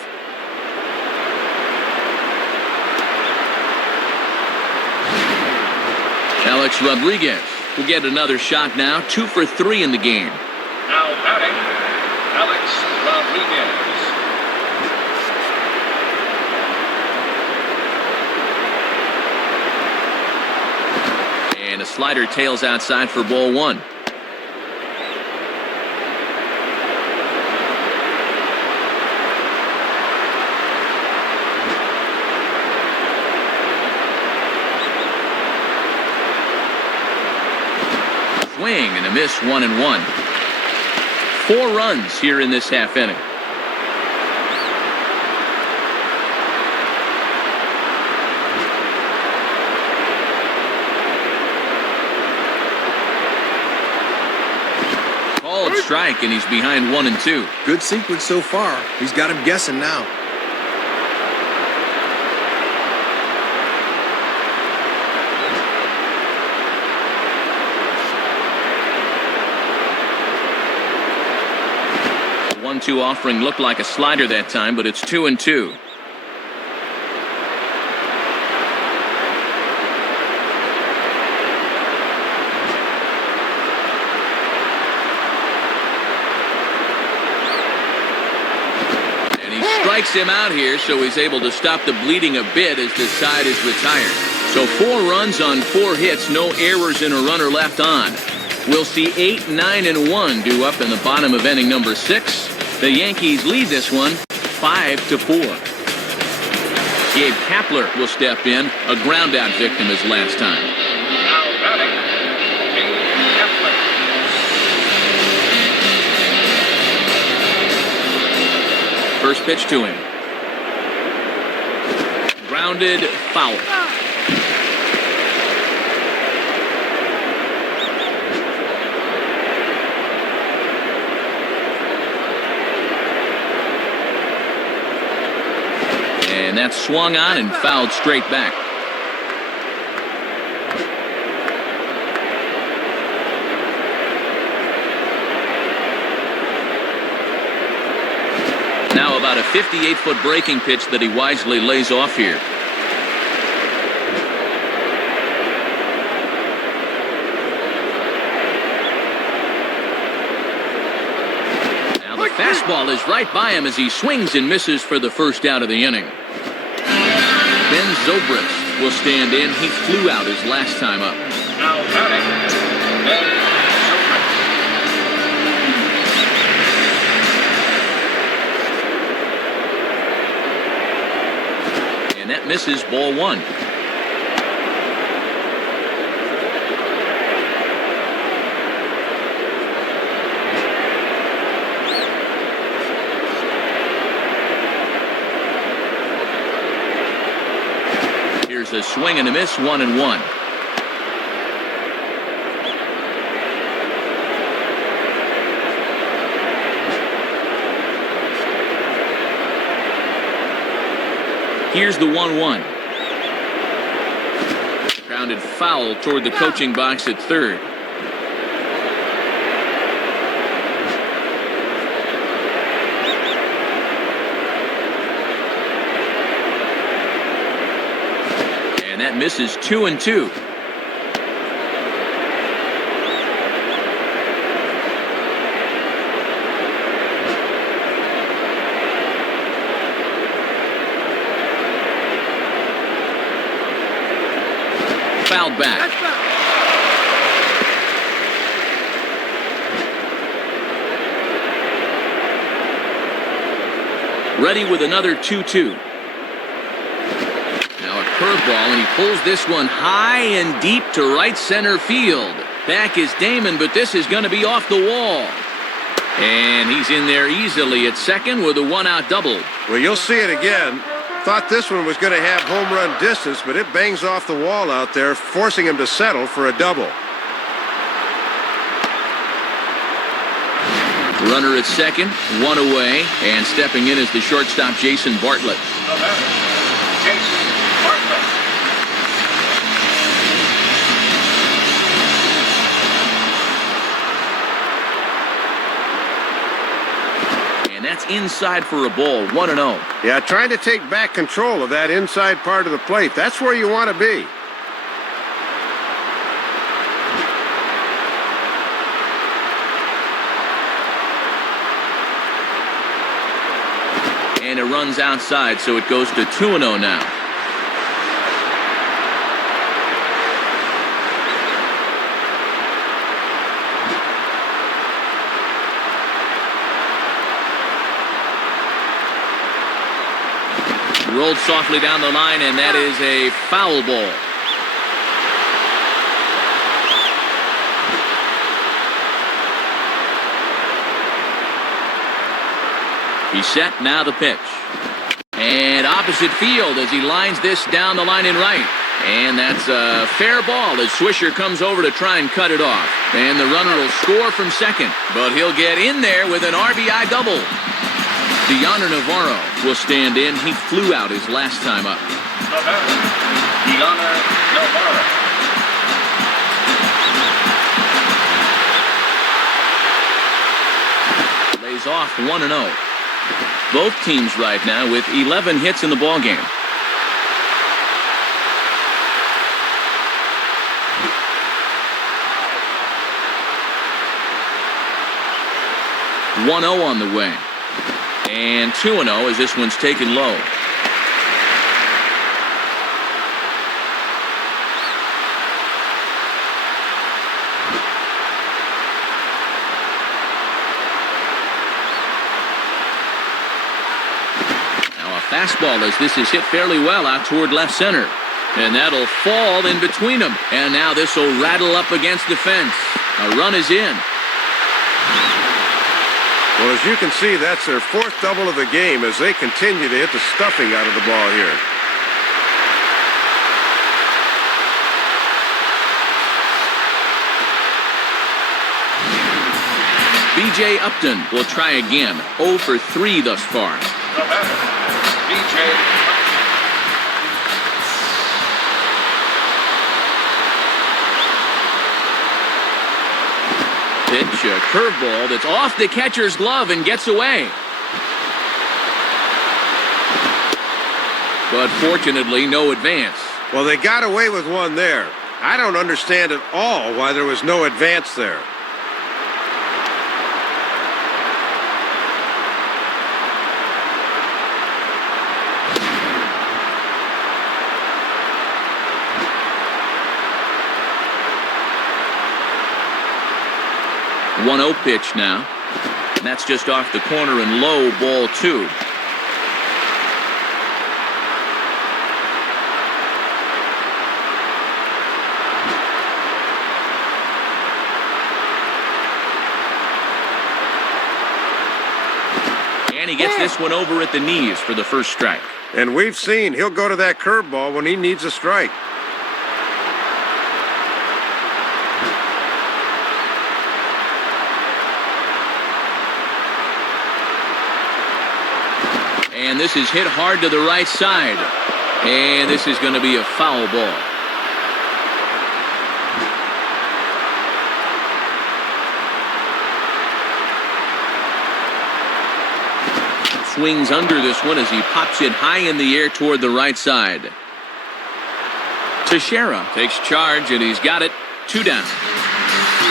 Alex Rodriguez will get another shot now. 2 for 3 in the game. Now batting, Alex Rodriguez. And a slider tails outside for ball 1. Swing and a miss, 1-1. 4 runs here in this half inning. Called strike, and he's behind 1-2. Good sequence so far. He's got him guessing now. The 1-2 offering looked like a slider that time, but it's 2-2. Strikes him out here, so he's able to stop the bleeding a bit as the side is retired. So 4 runs on 4 hits, no errors and a runner left on. We'll see 8, 9, and 1 due up in the bottom of inning number 6. The Yankees lead this one 5-4. Gabe Kapler will step in, a ground-out victim his last time. Now batting, Gabe Kapler. First pitch to him. Grounded foul. And that's swung on and fouled straight back. Now about a 58-foot breaking pitch that he wisely lays off here. Now the fastball is right by him as he swings and misses for the first out of the inning. Ben Zobrist will stand in. He flew out his last time up. Now batting, Ben Zobrist. And that misses, ball 1. Here's a swing and a miss, 1-1. Here's the 1-1. Grounded foul toward the coaching box at third. And that misses, 2-2. fouled back. Ready with another 2-2. Now a curveball, and he pulls this one high and deep to right center field. Back is Damon, but this is going to be off the wall. And he's in there easily at second with a one-out double. Well, you'll see it again. Thought this one was going to have home run distance, but it bangs off the wall out there, forcing him to settle for a double. Runner at second, one away, and stepping in is the shortstop, Jason Bartlett. Jason Bartlett. And that's inside for a ball, 1-0. Yeah, trying to take back control of that inside part of the plate. That's where you want to be. And it runs outside, so it goes to 2-0 now. Rolled softly down the line, and that is a foul ball. He's set, now the pitch. And opposite field as he lines this down the line in right. And that's a fair ball as Swisher comes over to try and cut it off. And the runner will score from second, but he'll get in there with an RBI double. Deoner Navarro will stand in. He flew out his last time up. Deoner Navarro. Lays off 1-0. Both teams right now with 11 hits in the ballgame. (1-0) on the way. And 2-0 as this one's taken low. Now a fastball as this is hit fairly well out toward left center. And that'll fall in between them. And now this will rattle up against the fence. A run is in. Well, as you can see, that's their fourth double of the game as they continue to hit the stuffing out of the ball here. B.J. Upton will try again. 0 for 3 thus far. B.J. Pitch, a curveball that's off the catcher's glove and gets away. But fortunately, no advance. Well, they got away with one there. I don't understand at all why there was no advance there. One 1-0 pitch now. And that's just off the corner and low, ball 2. And he gets this one over at the knees for the first strike. And we've seen he'll go to that curveball when he needs a strike. And this is hit hard to the right side. And this is going to be a foul ball. Swings under this one as he pops it high in the air toward the right side. Teixeira takes charge, and he's got it. 2 down.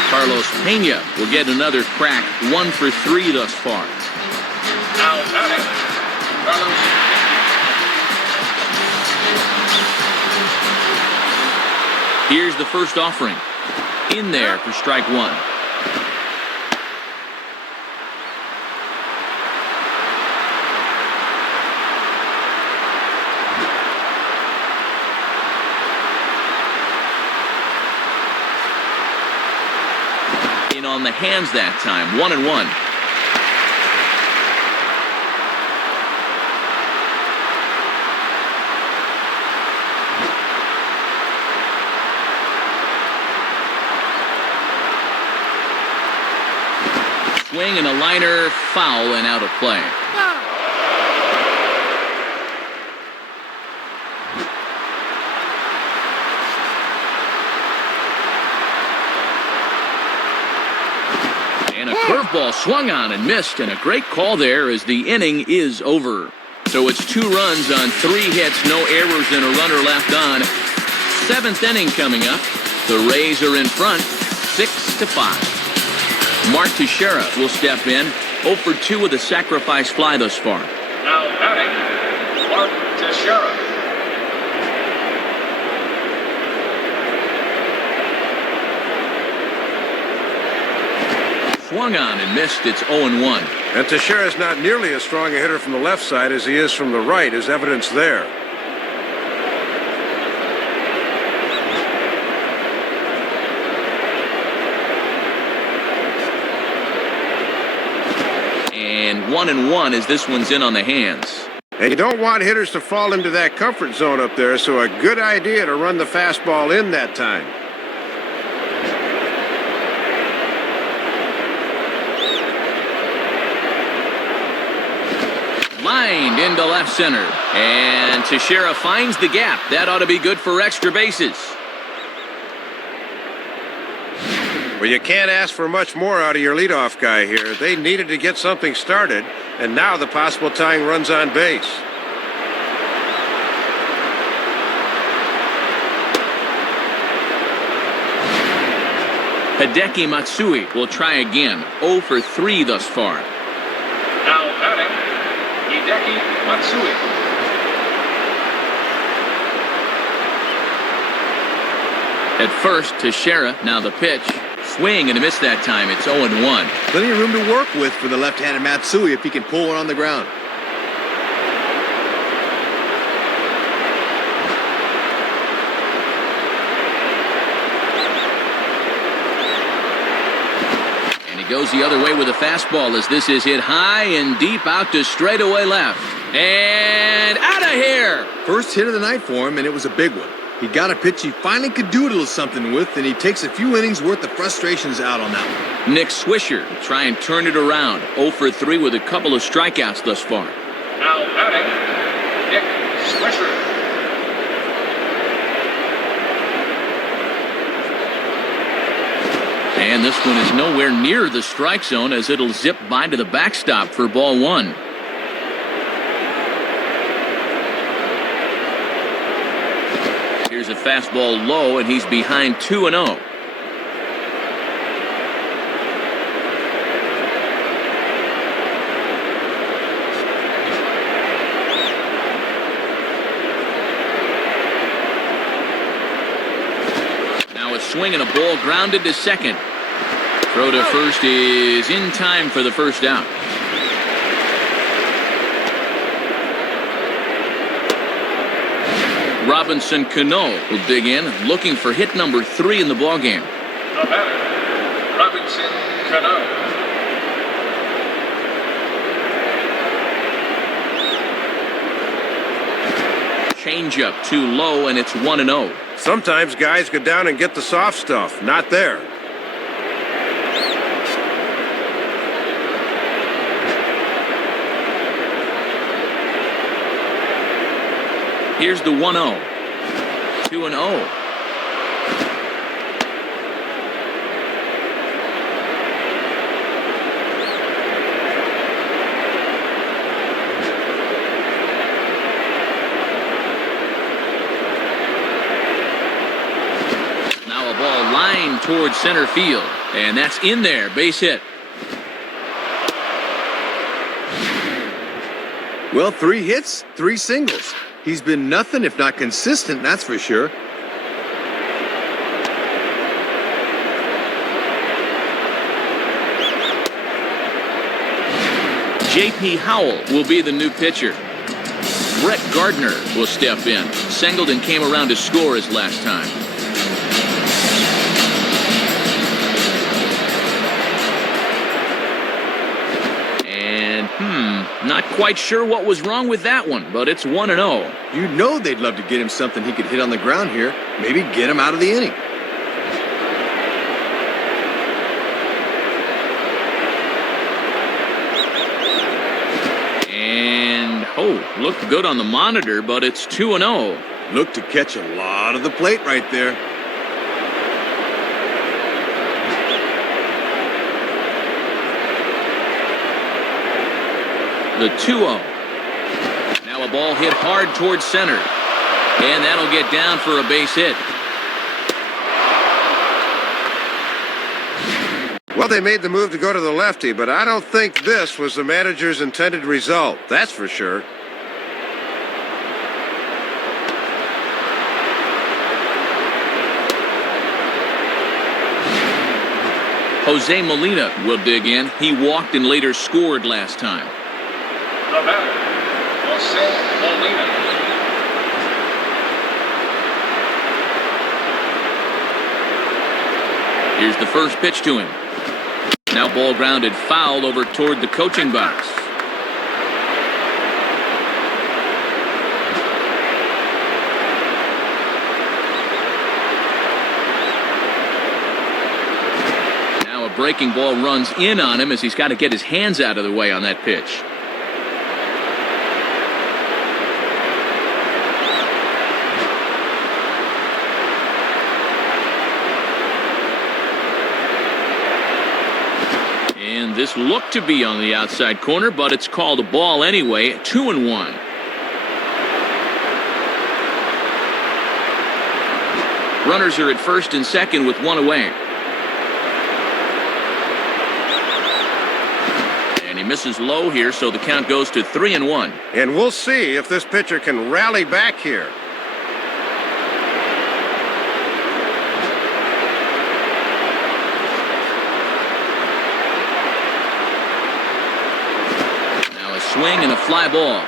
Carlos Pena will get another crack. 1 for 3 thus far. Now batting, Carlos Pena. Here's the first offering. In there for strike one. In on the hands that time. 1-1. Swing and a liner, foul and out of play. And a curveball swung on and missed, and a great call there as the inning is over. So it's 2 runs on 3 hits, no errors and a runner left on. 7th inning coming up. The Rays are in front, 6-5. Mark Teixeira will step in, 0 for 2 with a sacrifice fly thus far. Now batting, Mark Teixeira. Swung on and missed. It's 0-1. And Teixeira's not nearly as strong a hitter from the left side as he is from the right, as evidence there. And 1-1 as this one's in on the hands. And you don't want hitters to fall into that comfort zone up there, so a good idea to run the fastball in that time. Lined into left center. And Teixeira finds the gap. That ought to be good for extra bases. Well, you can't ask for much more out of your leadoff guy here. They needed to get something started, and now the possible tying runs on base. Hideki Matsui will try again. 0 for 3 thus far. Now batting, Hideki Matsui. At first, Teixeira, now the pitch. Swing and a miss that time. It's 0-1. Plenty of room to work with for the left-handed Matsui if he can pull one on the ground. And he goes the other way with a fastball as this is hit high and deep out to straightaway left. And out of here! First hit of the night for him, and it was a big one. He got a pitch he finally could do a little something with, and he takes a few innings worth of frustrations out on that one. Nick Swisher will try and turn it around. 0 for 3 with a couple of strikeouts thus far. Now batting, Nick Swisher. And this one is nowhere near the strike zone as it'll zip by to the backstop for ball 1. Here's a fastball low, and he's behind 2-0. Now a swing and a ball grounded to second. Throw to first is in time for the first out. Robinson Cano will dig in, looking for hit number 3 in the ballgame. The batter, Robinson Cano. Changeup too low, and it's 1-0. Sometimes guys go down and get the soft stuff. Not there. Here's the 1-0. 2-0. Now a ball lined towards center field. And that's in there. Base hit. Well, 3 hits, 3 singles. He's been nothing if not consistent, that's for sure. J.P. Howell will be the new pitcher. Brett Gardner will step in. Singleton came around to score his last time. Not quite sure what was wrong with that one, but it's 1-0. You know they'd love to get him something he could hit on the ground here. Maybe get him out of the inning. And, looked good on the monitor, but it's 2-0. Looked to catch a lot of the plate right there. The 2-0. Now a ball hit hard towards center. And that'll get down for a base hit. Well, they made the move to go to the lefty, but I don't think this was the manager's intended result. That's for sure. Jose Molina will dig in. He walked and later scored last time. The batter, Jose Molina. Here's the first pitch to him. Now ball grounded foul over toward the coaching box. Now a breaking ball runs in on him as he's got to get his hands out of the way on that pitch. And this looked to be on the outside corner, but it's called a ball anyway. 2-1. Runners are at first and second with one away. And he misses low here, so the count goes to 3-1. And we'll see if this pitcher can rally back here. Swing and a fly ball.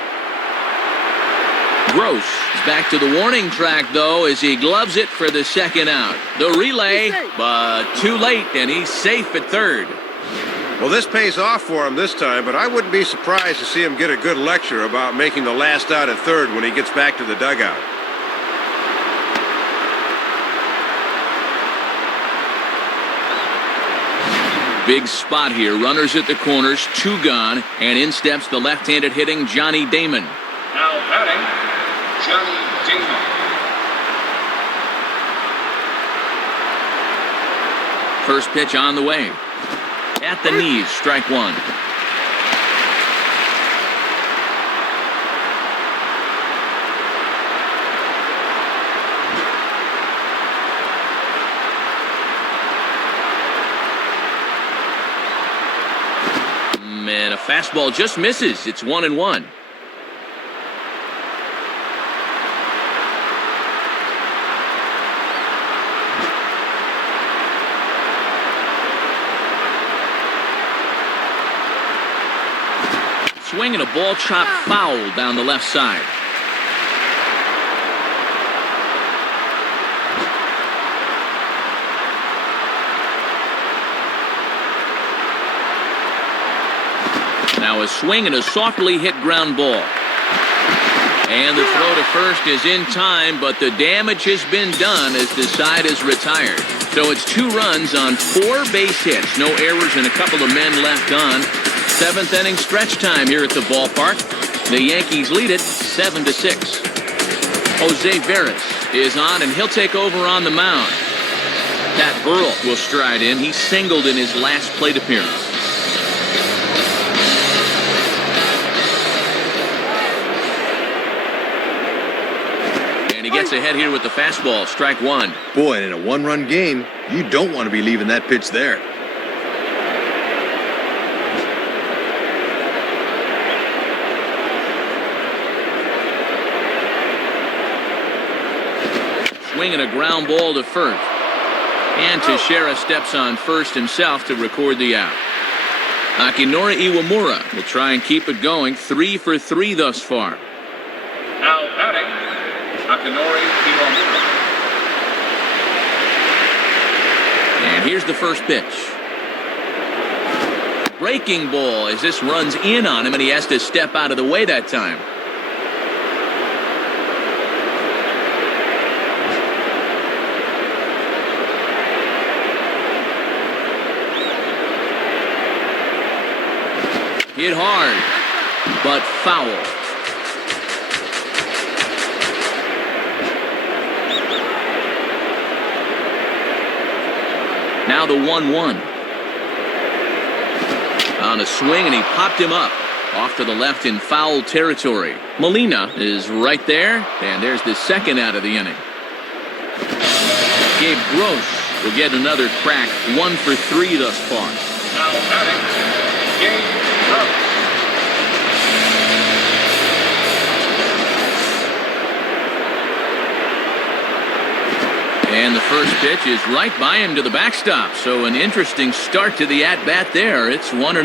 Gross is back to the warning track, though, as he gloves it for the second out. The relay, but too late, and he's safe at third. Well, this pays off for him this time, but I wouldn't be surprised to see him get a good lecture about making the last out at third when he gets back to the dugout. Big spot here. Runners at the corners, two gone, and in steps the left-handed hitting Johnny Damon. Now batting, Johnny Damon. First pitch on the way. At the knees, strike one. And a fastball just misses. It's 1-1. Swinging a ball chopped foul down the left side. Now a swing and a softly hit ground ball. And the throw to first is in time, but the damage has been done as the side is retired. So it's 2 runs on 4 base hits. No errors and a couple of men left on. 7th inning stretch time here at the ballpark. The Yankees lead it 7-6. Jose Veras is on, and he'll take over on the mound. Pat Burrell will stride in. He singled in his last plate appearance. He gets ahead here with the fastball, strike one. Boy, in a one-run game, you don't want to be leaving that pitch there. Swinging a ground ball to first. And Teixeira steps on first himself to record the out. Akinori Iwamura will try and keep it going. 3 for 3 thus far. Now batting, Akinori Iwamura. And here's the first pitch. Breaking ball as this runs in on him, and he has to step out of the way that time. Hit hard, but foul. Now the 1-1. On a swing, and he popped him up. Off to the left in foul territory. Molina is right there, and there's the second out of the inning. Gabe Gross will get another crack. 1 for 3 thus far. Now batting, Gabe Gross. And the first pitch is right by him to the backstop. So an interesting start to the at-bat there. It's 1-0.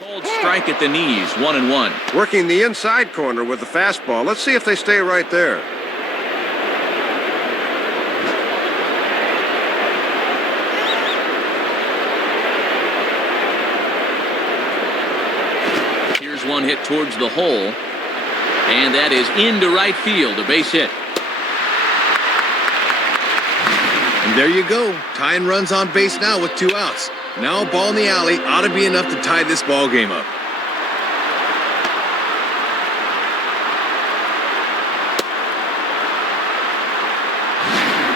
Cold strike at the knees, 1-1. Working the inside corner with the fastball. Let's see if they stay right there. Here's one hit towards the hole. And that is into right field, a base hit. And there you go. Tying runs on base now with 2 outs. Now a ball in the alley ought to be enough to tie this ball game up.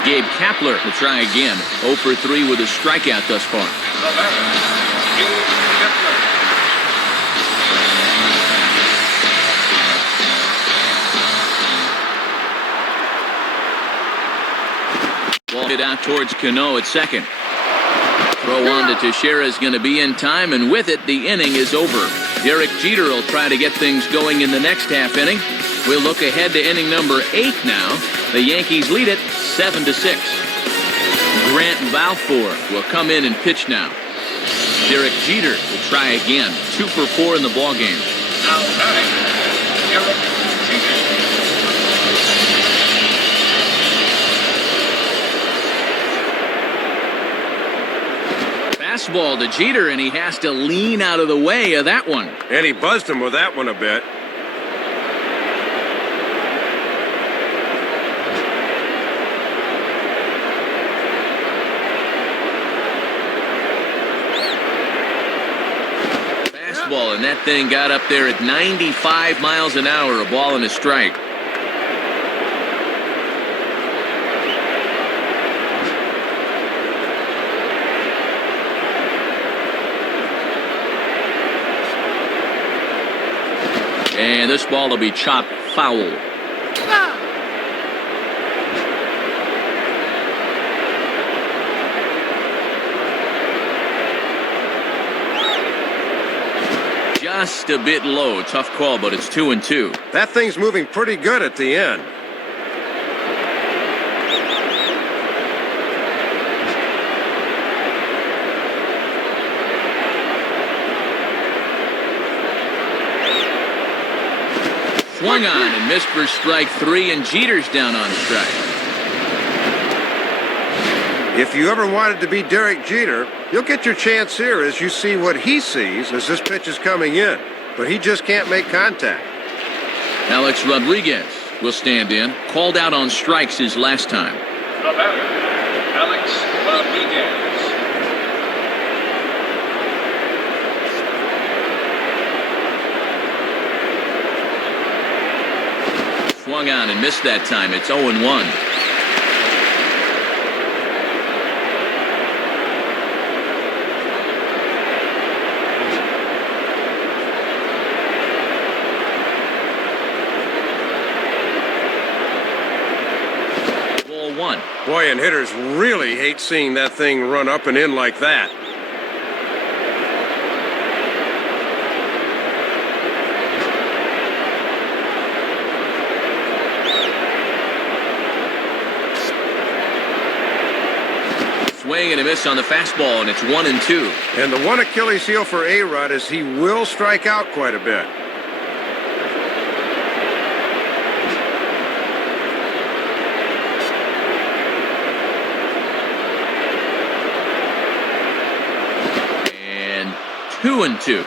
Gabe Kapler will try again. 0 for 3 with a strikeout thus far. The batter, Gabe Kapler. Ball hit out towards Cano at second. Throw on to Teixeira is going to be in time, and with it, the inning is over. Derek Jeter will try to get things going in the next half inning. We'll look ahead to inning number 8 now. The Yankees lead it 7-6. Grant Balfour will come in and pitch now. Derek Jeter will try again. 2 for 4 in the ballgame. Now batting, Derek Jeter. Fastball to Jeter, and he has to lean out of the way of that one. And he buzzed him with that one a bit. Fastball, and that thing got up there at 95 miles an hour, a ball and a strike. And this ball will be chopped foul. Just a bit low. Tough call, but it's 2-2. That thing's moving pretty good at the end. Swung on and missed for strike 3, and Jeter's down on strike. If you ever wanted to be Derek Jeter, you'll get your chance here as you see what he sees as this pitch is coming in. But he just can't make contact. Alex Rodriguez will stand in. Called out on strikes his last time. The batter, Alex Rodriguez. Swung on and missed that time. It's 0-1. Ball 1. Boy, and hitters really hate seeing that thing run up and in like that. Swing and a miss on the fastball, and it's 1-2. And the one Achilles heel for A-Rod is he will strike out quite a bit. And 2-2.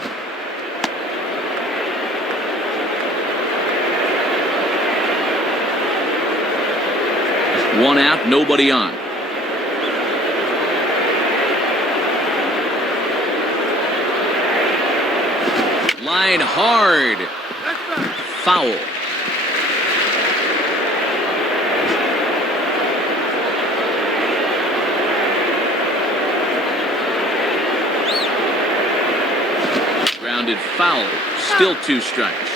One out, nobody on. Line hard. Foul. Grounded foul. Still 2 strikes.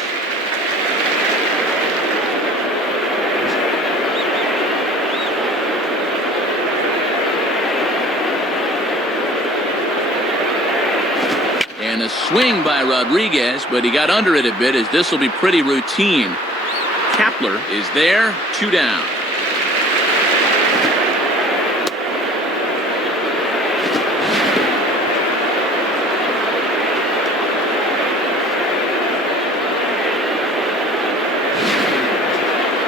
And a swing by Rodriguez, but he got under it a bit as this will be pretty routine. Kapler is there, 2 down.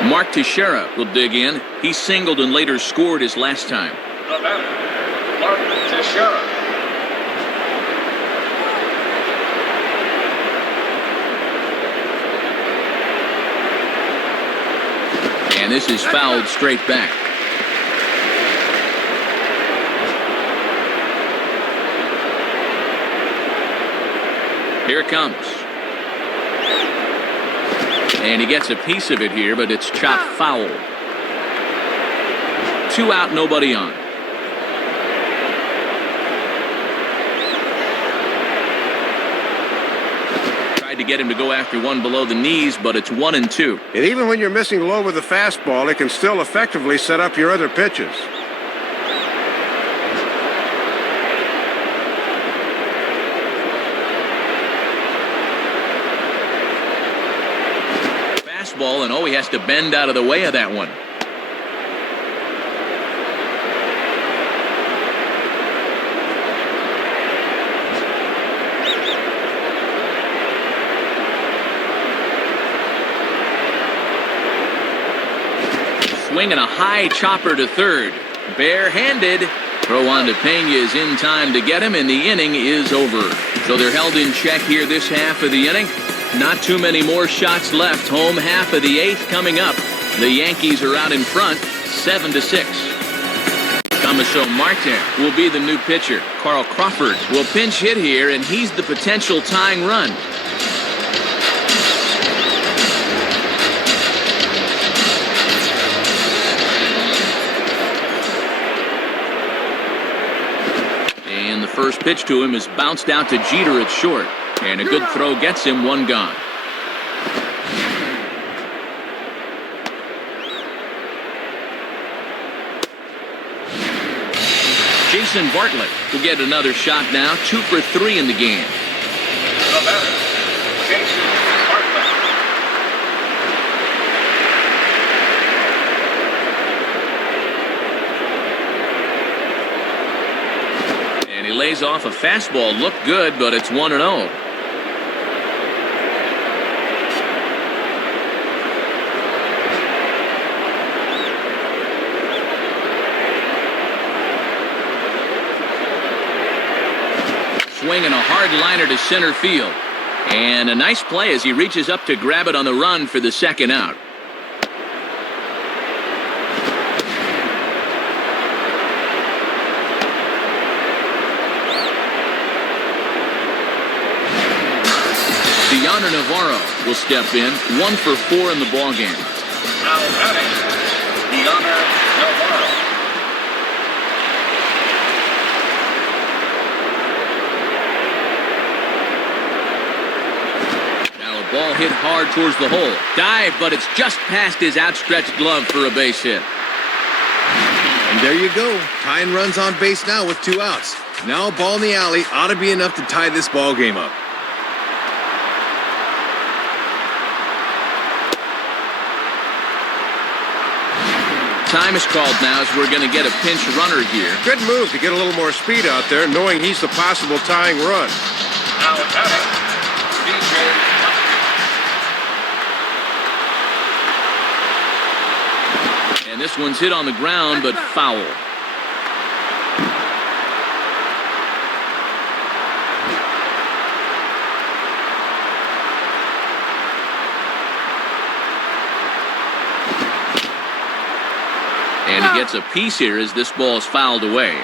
Mark Teixeira will dig in. He singled and later scored his last time. The batter, Mark Teixeira. And this is fouled straight back. Here it comes. And he gets a piece of it here, but it's chopped foul. 2 out, nobody on. To get him to go after one below the knees, but it's 1-2. And even when you're missing low with the fastball, it can still effectively set up your other pitches. Fastball, and he has to bend out of the way of that one. Swinging a high chopper to third. Barehanded. Throw on to Pena is in time to get him, and the inning is over. So they're held in check here this half of the inning. Not too many more shots left. Home half of the 8th coming up. The Yankees are out in front, 7-6. Damaso Marte will be the new pitcher. Carl Crawford will pinch hit here, and he's the potential tying run. First pitch to him is bounced out to Jeter at short, and a good throw gets him 1 gone. Jason Bartlett will get another shot now, 2 for 3 in the game. The batter, Jason Bartlett. He lays off a fastball. Looked good, but it's 1-0. Swinging a hard liner to center field. And a nice play as he reaches up to grab it on the run for the 2nd out. Navarro will step in, 1 for 4 in the ballgame. Now batting, Navarro. Now a ball hit hard towards the hole. Dive, but it's just past his outstretched glove for a base hit. And there you go. Tying runs on base now with 2 outs. Now a ball in the alley ought to be enough to tie this ball game up. Time is called now as we're going to get a pinch runner here. Good move to get a little more speed out there, knowing he's the possible tying run. Now batting, DJ. And this one's hit on the ground, but foul. And he gets a piece here as this ball is fouled away.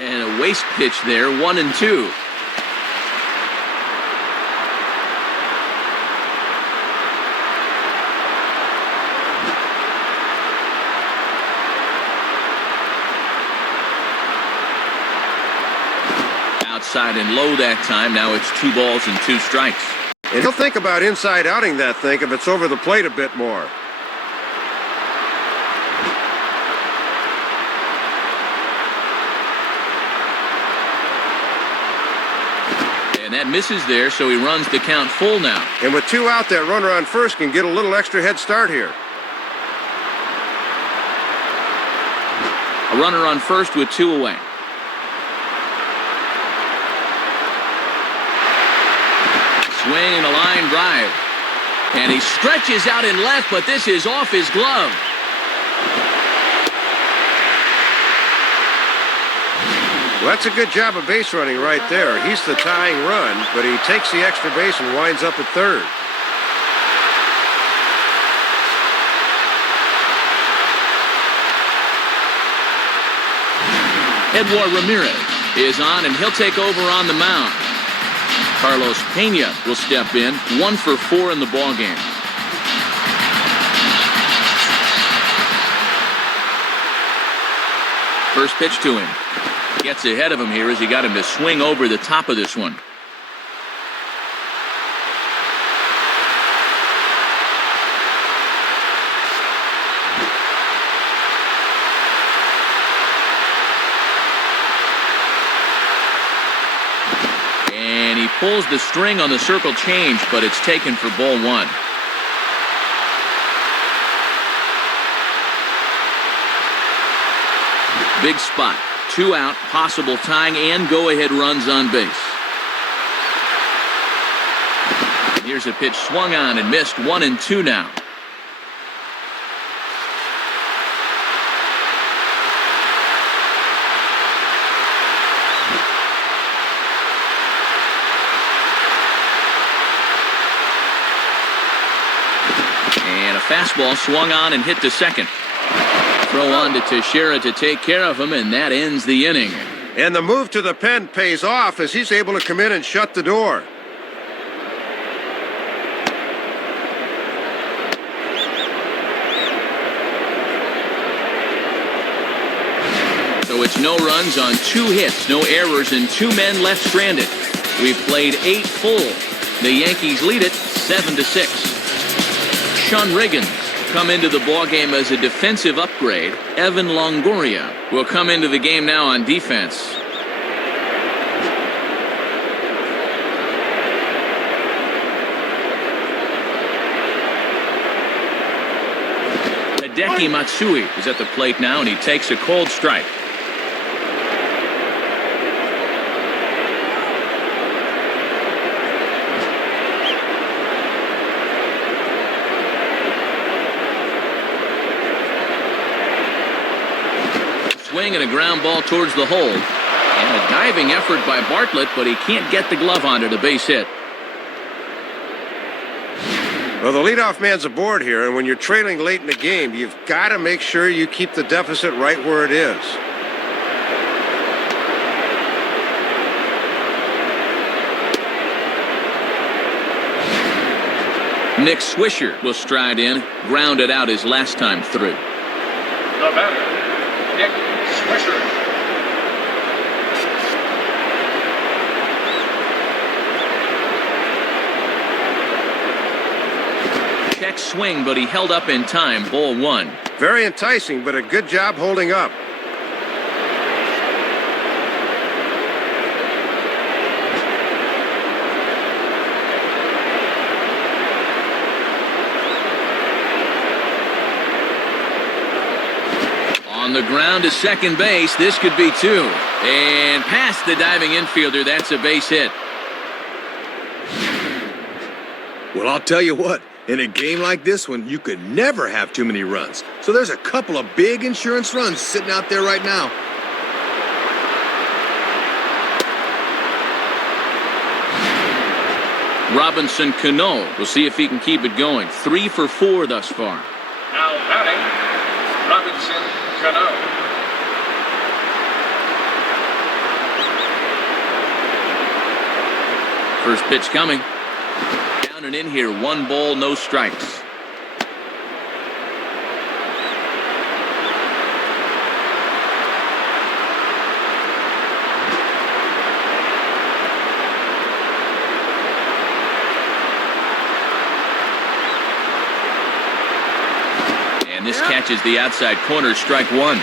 And a waste pitch there, 1-2. Outside and low that time. Now it's 2 balls and 2 strikes. And he'll think about inside outing that thing if it's over the plate a bit more. And that misses there, so he runs the count full now. And with 2 out, that runner on first can get a little extra head start here. A runner on first with 2 away. Swing and a line drive. And he stretches out in left, but this is off his glove. Well, that's a good job of base running right there. He's the tying run, but he takes the extra base and winds up at third. Edward Ramirez is on, and he'll take over on the mound. Carlos Pena will step in, 1 for 4 in the ballgame. First pitch to him. Gets ahead of him here as he got him to swing over the top of this one. And he pulls the string on the circle change, but it's taken for ball 1. Big spot. 2 out, possible tying and go-ahead runs on base. And here's a pitch swung on and missed, 1-2 now. And a fastball swung on and hit to second. Throw on to Teixeira to take care of him, and that ends the inning. And the move to the pen pays off as he's able to come in and shut the door. So it's no runs on 2 hits, no errors, and 2 men left stranded. We've played 8 full. The Yankees lead it 7-6. Sean Riggins come into the ballgame as a defensive upgrade. Evan Longoria will come into the game now on defense. Hideki Matsui is at the plate now, and he takes a cold strike. Swing and a ground ball towards the hole. And a diving effort by Bartlett, but he can't get the glove on it, a base hit. Well, the leadoff man's aboard here, and when you're trailing late in the game, you've got to make sure you keep the deficit right where it is. Nick Swisher will stride in, grounded out his last time through. The batter, Nick Swisher. Check swing, but he held up in time. Ball 1. Very enticing, but a good job holding up. the ground to second base. This could be two. And past the diving infielder. That's a base hit. Well, I'll tell you what. In a game like this one, you could never have too many runs. So there's a couple of big insurance runs sitting out there right now. Robinson Cano. We'll see if he can keep it going. 3 for 4 thus far. Now batting, Robinson Cano. First pitch coming. Down and in here. 1 ball, no strikes. And this catches the outside corner, strike 1.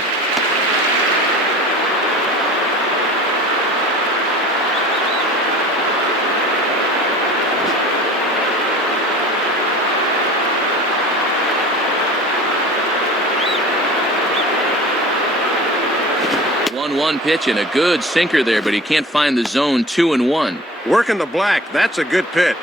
One pitch and a good sinker there, but he can't find the zone. 2-1. Working the black. That's a good pitch.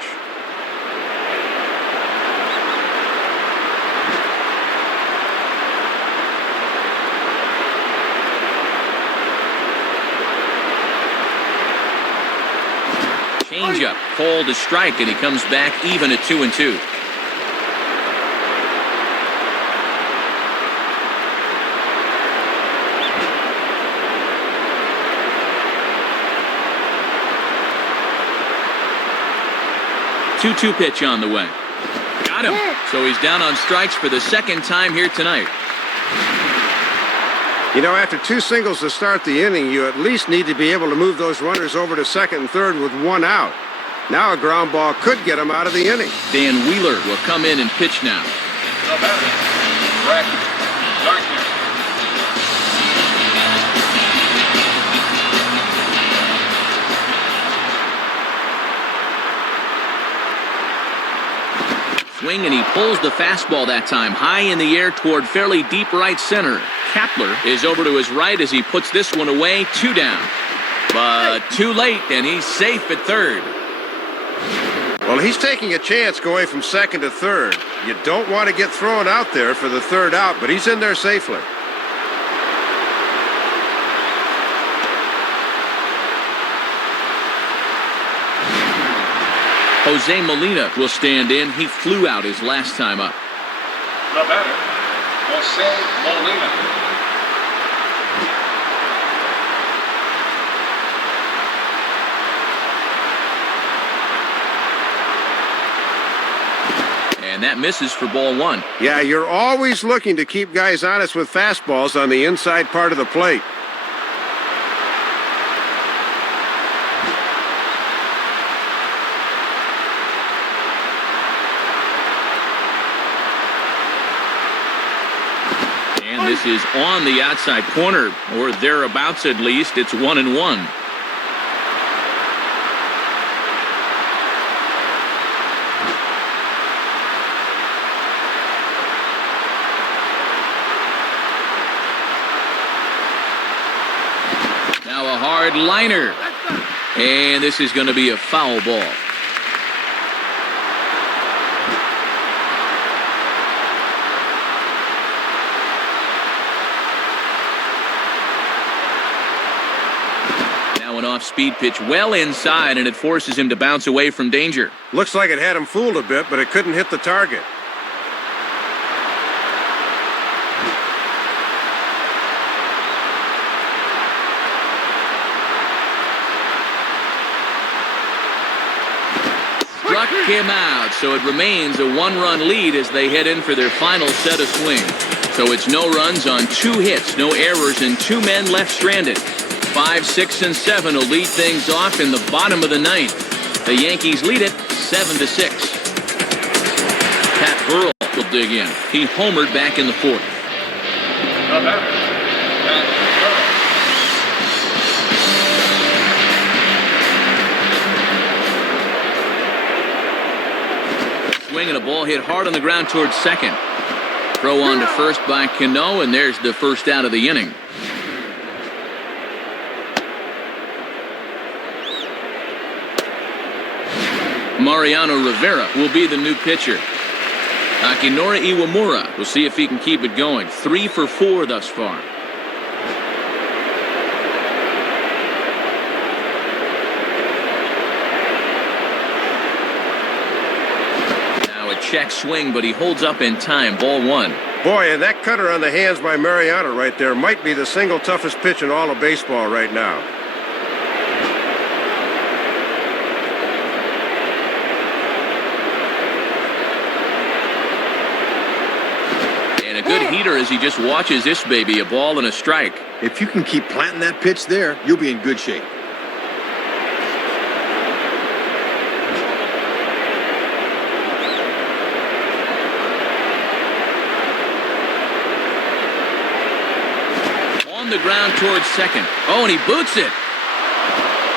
Changeup, called a strike, and he comes back even at 2-2. Two-two pitch on the way. Got him. So he's down on strikes for the second time here tonight. You know, after 2 singles to start the inning, you at least need to be able to move those runners over to second and third with 1 out. Now a ground ball could get him out of the inning. Dan Wheeler will come in and pitch now. The batter, Brett Gardner. Swing, and he pulls the fastball that time high in the air toward fairly deep right center. Kapler is over to his right as he puts this one away. 2 down. But too late, and he's safe at third. Well, he's taking a chance going from second to third. You don't want to get thrown out there for the third out, but he's in there safely. Jose Molina will stand in. He flew out his last time up. The batter, Jose Molina. And that misses for ball 1. Yeah, you're always looking to keep guys honest with fastballs on the inside part of the plate. And this is on the outside corner, or thereabouts at least. It's 1-1. Now a hard liner. And this is going to be a foul ball. Now an off-speed pitch well inside, and it forces him to bounce away from danger. Looks like it had him fooled a bit, but it couldn't hit the target. Struck him out, so it remains a 1-run lead as they head in for their final set of swings. So it's no runs on 2 hits, no errors, and 2 men left stranded. 5, 6, and 7 will lead things off in the bottom of the 9th. The Yankees lead it 7-6. Pat Burrell will dig in. He homered back in the 4th. The batter, Pat Burrell. Swing and a ball hit hard on the ground towards second. Throw on to first by Cano, and there's the first out of the inning. Mariano Rivera will be the new pitcher. Akinora Iwamura will see if he can keep it going. 3 for 4 thus far. Now a check swing, but he holds up in time. Ball 1. Boy, and that cutter on the hands by Mariano right there might be the single toughest pitch in all of baseball right now. Good heater as he just watches this baby, a ball and a strike. If you can keep planting that pitch there, you'll be in good shape. On the ground towards second. Oh, and he boots it.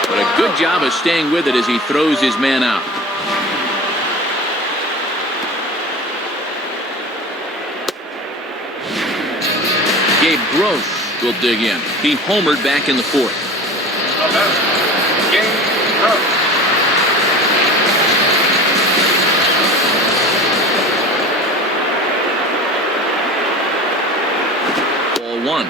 But a good job of staying with it as he throws his man out. Gabe Gross will dig in. He homered back in the 4th. Gabe Gross. Ball 1.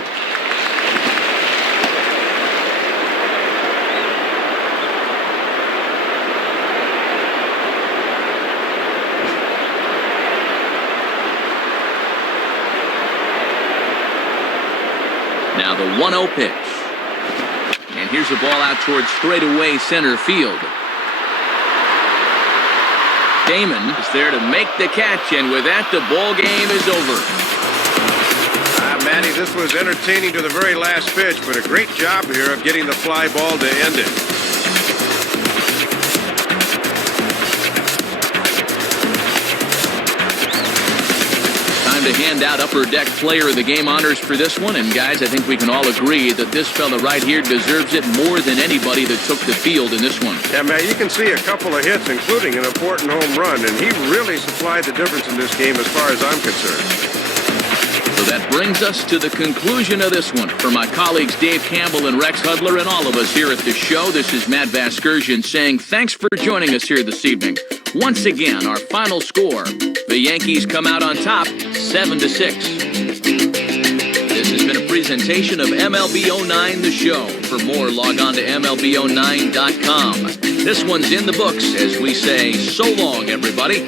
Now the 1-0 pitch. And here's a ball out towards straightaway center field. Damon is there to make the catch, and with that, the ball game is over. Matty, this was entertaining to the very last pitch, but a great job here of getting the fly ball to end it. To hand out upper deck player of the game honors for this one, and guys, I think we can all agree that this fella right here deserves it more than anybody that took the field in this one. Yeah, man, you can see a couple of hits, including an important home run, and he really supplied the difference in this game as far as I'm concerned. So that brings us to the conclusion of this one. For my colleagues Dave Campbell and Rex Hudler and all of us here at the show, this is Matt Vasgersian saying thanks for joining us here this evening. Once again, our final score, the Yankees come out on top 7-6. This has been a presentation of MLB 09 The Show. For more, log on to MLB09.com. This one's in the books as we say so long, everybody.